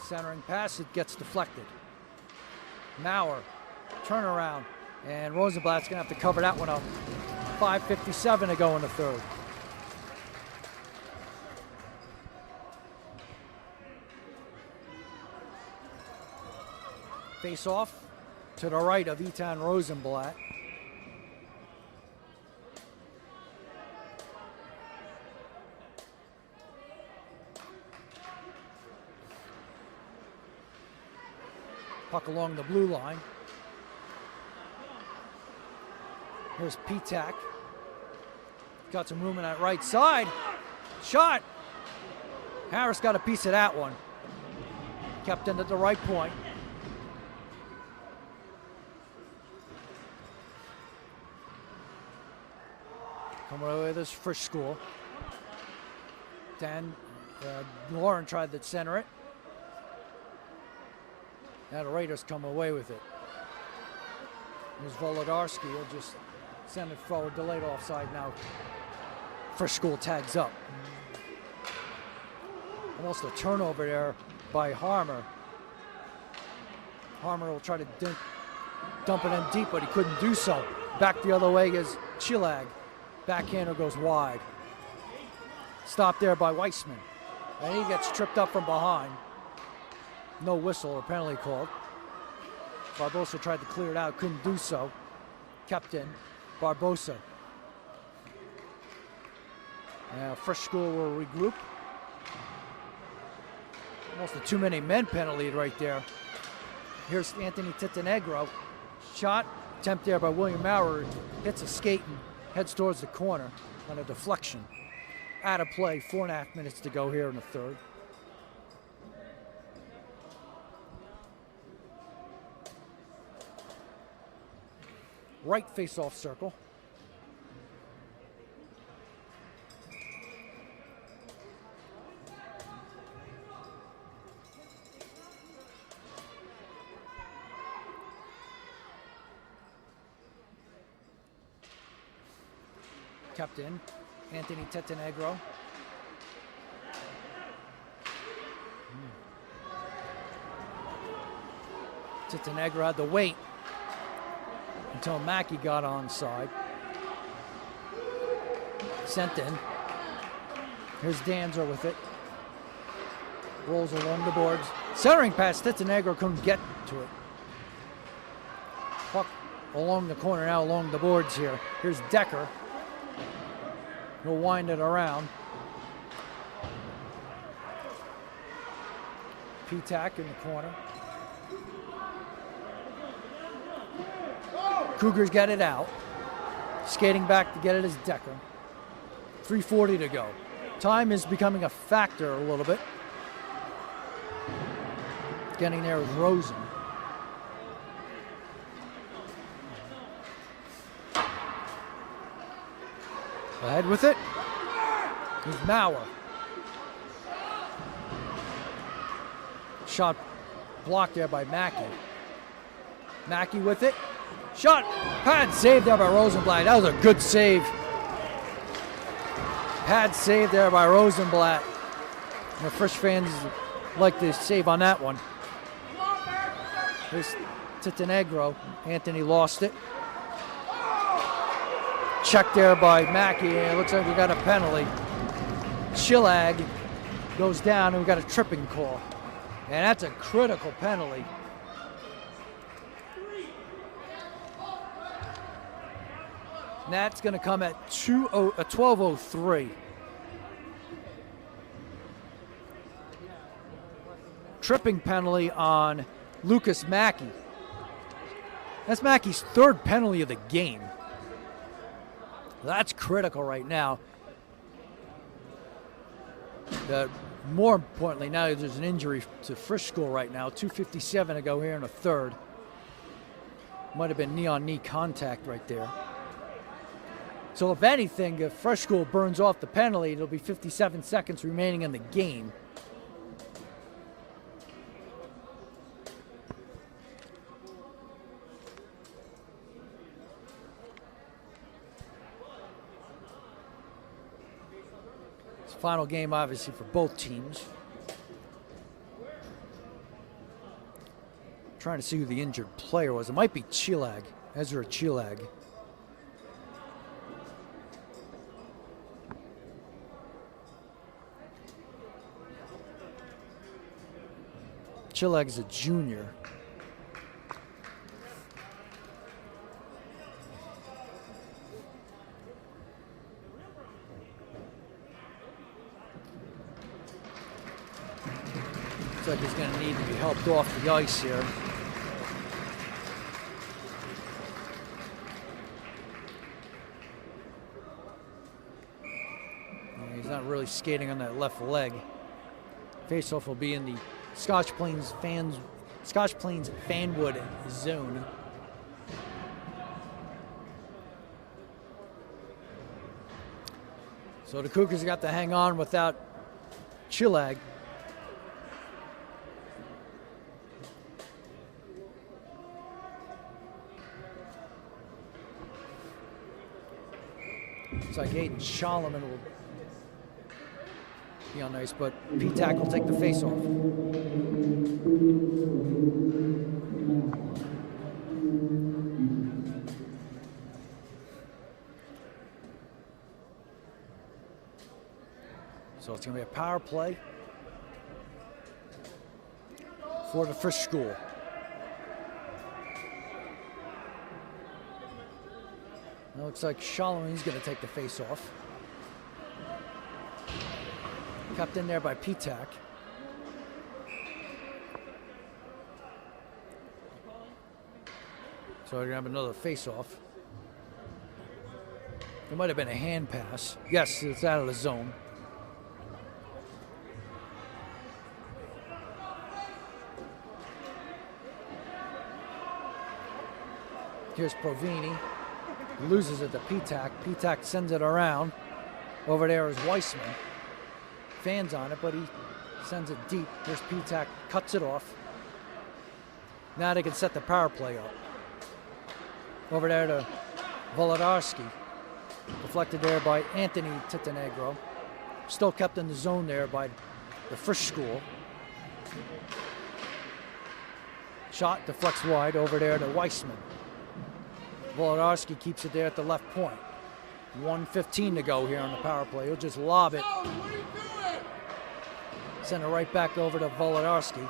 Centering pass, it gets deflected. Maurer, turnaround, and Rosenblatt's gonna have to cover that one up. 5:57 to go in the third. Face off to the right of Eitan Rosenblatt. Puck along the blue line. Here's Pitak. Got some room in that right side. Shot. Harris got a piece of that one. Kept in at the right point. Coming away with this Frisch school. Dan Lauren tried to center it. Now the Raiders come away with it. There's Volodarski. He'll just send it forward. Delayed offside now. Frisch school tags up. Almost a turnover there by Harmer. Harmer will try to dump it in deep, but he couldn't do so. Back the other way is Chilag. Backhander goes wide. Stopped there by Weissman. And he gets tripped up from behind. No whistle or penalty called. Barbosa tried to clear it out, couldn't do so. Kept in. Barbosa. Now Frisch school will regroup. Almost a too many men penalty right there. Here's Anthony Tittenegro. Shot. Attempt there by William Maurer. Hits a skating. heads towards the corner on a deflection. Out of play, 4.5 minutes to go here in the third. Right face-off circle. Kept in, Anthony Tettenegro. Tettenegro had to wait until Mackey got onside. Sent in. Here's Danzer with it. Rolls along the boards. Centering pass, Tettenegro couldn't get to it. Puck along the corner now, along the boards here. Here's Decker. He'll wind it around. P-tack in the corner. Cougars get it out. Skating back to get it is Decker. 3:40 to go. Time is becoming a factor a little bit. Getting there with Rosen. Ahead with it. Here's Mauer. Shot blocked there by Mackey. Mackey with it. Shot. Pad saved there by Rosenblatt. That was a good save. Pad saved there by Rosenblatt. The Frisch fans like the save on that one. Here's Tettenegro. Anthony lost it. Checked there by Mackey, and it looks like we got a penalty. Chillag goes down, and we got a tripping call. And that's a critical penalty. And that's going to come at 12:03. Tripping penalty on Lucas Mackey. That's Mackey's third penalty of the game. That's critical right now. More importantly, now there's an injury to Frisch school right now. 2:57 to go here in the third. Might have been knee-on-knee contact right there. So if anything, if Frisch school burns off the penalty, it'll be 57 seconds remaining in the game. Final game, obviously, for both teams. Trying to see who the injured player was. It might be Chillag, Ezra Chillag. Chillag is a junior. Looks like he's going to need to be helped off the ice here. He's not really skating on that left leg. Faceoff will be in the Scotch Plains Fanwood zone. So the Cougars got to hang on without Chillag. Looks like Aiden Scholleman will be on ice, but P-tack will take the face-off. So it's going to be a power play for the Frisch school. It looks like Scholleman's going to take the face-off. Kept in there by P-tack. So we're going to have another face-off. There might have been a hand pass. Yes, it's out of the zone. Here's Provini. Loses it to Petak. Petak sends it around. Over there is Weissman. Fans on it, but he sends it deep. Here's Petak. Cuts it off. Now they can set the power play up. Over there to Wolodarski. Deflected there by Anthony Tittenegro. Still kept in the zone there by the Frisch school. Shot deflects wide over there to Weissman. Wolodarski keeps it there at the left point. 1:15 to go here on the power play. He'll just lob it. Send it right back over to Wolodarski.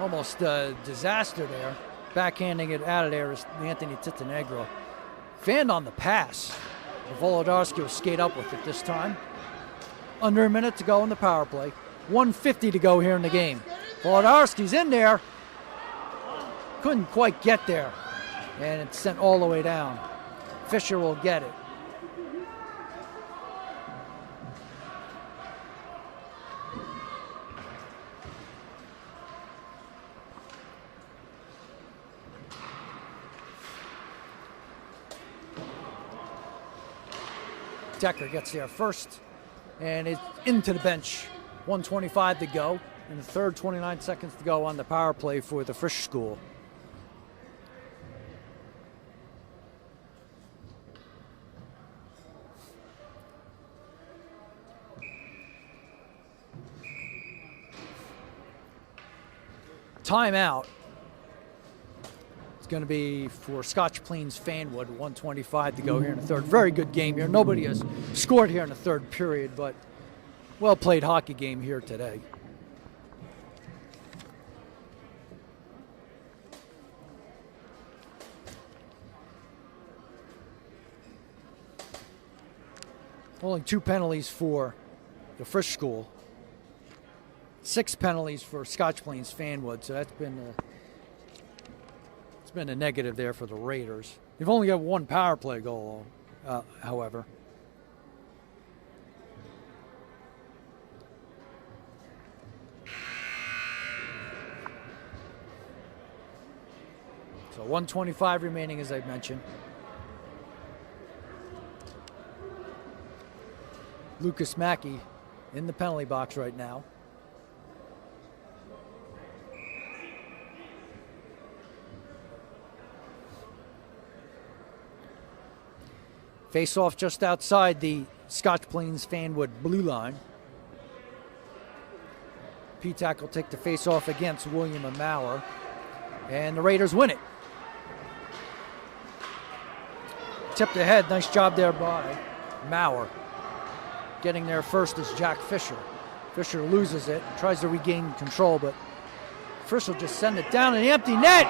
Almost a disaster there. Backhanding it out of there is Anthony Tittenegro. Fanned on the pass. Wolodarski will skate up with it this time. Under a minute to go in the power play. 1:50 to go here in the game. Wolodarski's in there. Couldn't quite get there. And it's sent all the way down. Fisher will get it. Decker gets there first, and it's into the bench. 1:25 to go, in the third, 29 seconds to go on the power play for the Frisch school. Timeout. It's going to be for Scotch Plains Fanwood. 1:25 to go here in the third. Very good game here. Nobody has scored here in the third period, but well played hockey game here today. Only 2 penalties for the Frisch school. 6 penalties for Scotch Plains Fanwood, so it's been a negative there for the Raiders. They've only got 1 power play goal, however. So 1:25 remaining, as I mentioned. Lucas Mackey in the penalty box right now. Face off just outside the Scotch Plains Fanwood blue line. Petak will take the face off against William and Maurer. And the Raiders win it. Tipped ahead. Nice job there by Maurer. Getting there first is Jack Fisher. Fisher loses it, tries to regain control, but Frisch will just send it down in the empty net.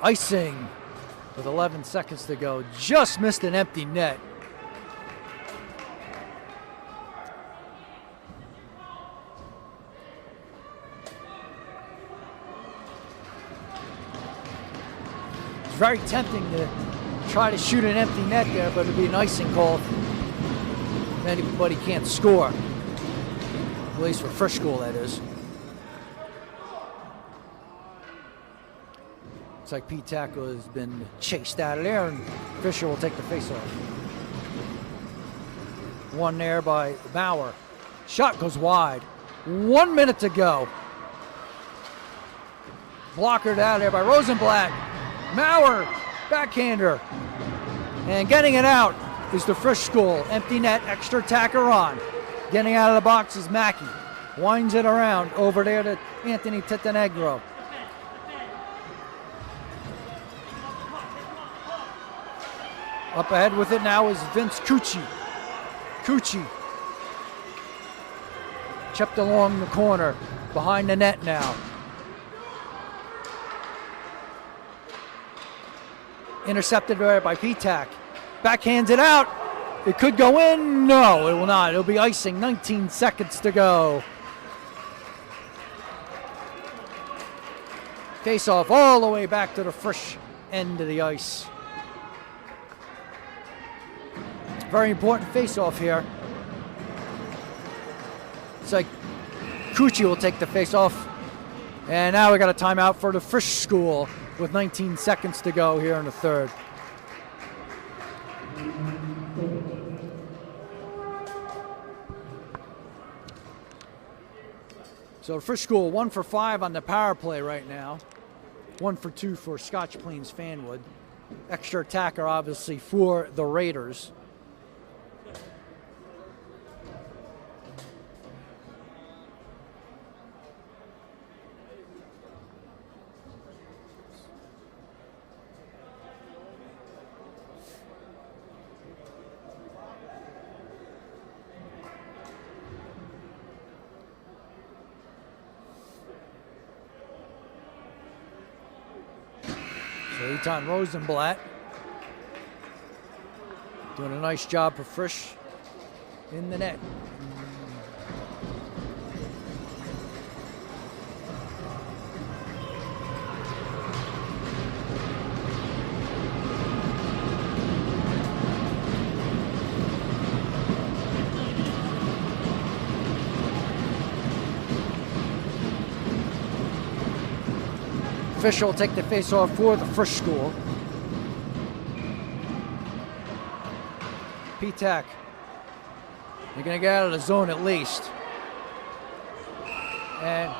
Icing with 11 seconds to go. Just missed an empty net. It's very tempting to try to shoot an empty net there, but it'd be an icing call. Anybody can't score. At least for Frisch school, that is. Looks like Petak has been chased out of there, and Fisher will take the face-off. One there by Bauer. Shot goes wide. 1 minute to go. Blockered out there by Rosenblatt. Maurer, backhander. And getting it out is the Frisch school. Empty net, extra attacker on. Getting out of the box is Mackey. Winds it around over there to Anthony Tittenegro. Up ahead with it now is Vince Cucci. Cucci. Chipped along the corner, behind the net now. Intercepted there by Petak. Backhands it out. It could go in. No, it will not. It'll be icing. 19 seconds to go. Face off all the way back to the Frisch end of the ice. very important face-off here. It's like Cucci will take the face-off. And now we got a timeout for the Frisch school with 19 seconds to go here in the third. So Frisch school 1 for 5 on the power play right now. 1 for 2 for Scotch Plains Fanwood. Extra attacker obviously for the Raiders. Eitan Rosenblatt doing a nice job for Frisch in the net. Fisher will take the face-off for the Frisch school. P-Tac, you're going to get out of the zone at least. And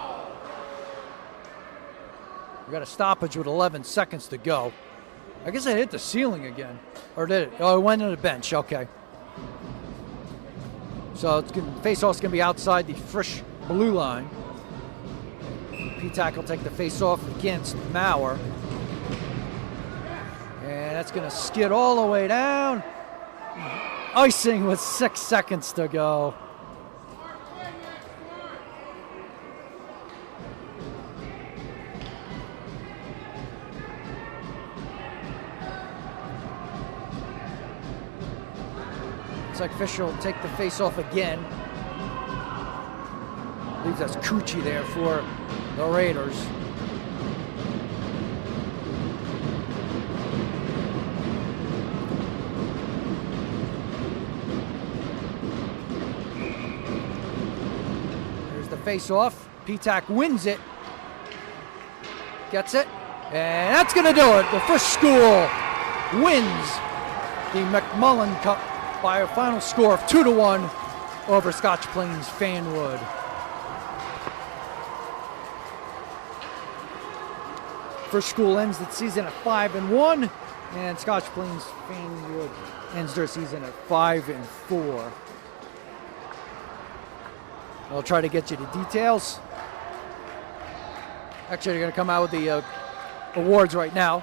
we got a stoppage with 11 seconds to go. I guess I hit the ceiling again. Or did it? Oh, it went to the bench. Okay. So it's gonna, face-off's going to be outside the Frisch blue line. P-Tac will take the face-off against Maurer. And that's going to skid all the way down. Icing with 6 seconds to go. Looks like Fisher will take the face-off again. I believe that's Cucci there for the Raiders. There's the face-off. P-Tac wins it. Gets it. And that's going to do it. The Frisch school wins the McMullen Cup by a final score of 2-1 over Scotch Plains Fanwood. Frisch school ends the season at 5-1, and Scotch Plains Fanwood ends their season at 5-4. I'll try to get you the details. Actually, they're going to come out with the awards right now.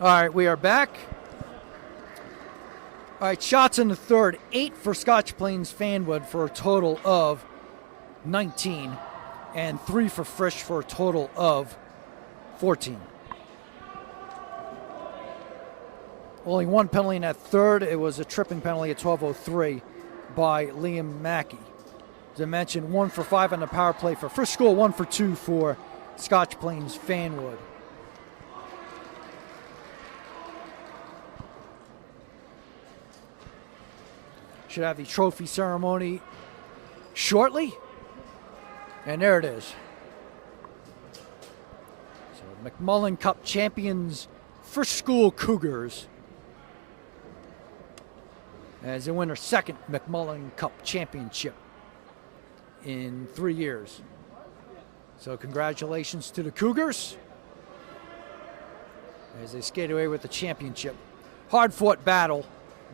All right, we are back. All right, shots in the third, 8 for Scotch Plains Fanwood for a total of 19, and 3 for Frisch for a total of 14. Only one penalty in that third. It was a tripping penalty at 12:03 by Liam Mackey. As I mentioned, 1 for 5 on the power play for Frisch school, 1 for 2 for Scotch Plains Fanwood. Should have the trophy ceremony shortly. And there it is. So McMullen Cup champions, Frisch school Cougars, as they win their second McMullen Cup championship in 3 years. So congratulations to the Cougars as they skate away with the championship. Hard-fought battle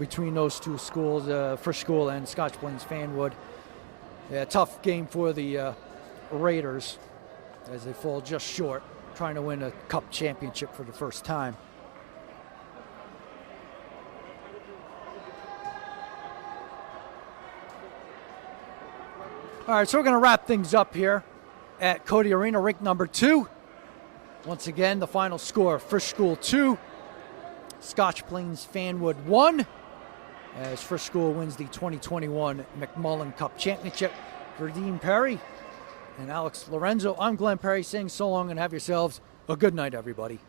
between those two schools, Frisch School and Scotch Plains Fanwood. Yeah, tough game for the Raiders as they fall just short, trying to win a cup championship for the first time. All right, so we're going to wrap things up here at Cody Arena, rink number 2. Once again, the final score, Frisch School 2, Scotch Plains Fanwood 1, as Frisch School wins the 2021 McMullen Cup Championship. For Dean Perry and Alex Lorenzo, I'm Glenn Perry saying so long and have yourselves a good night, everybody.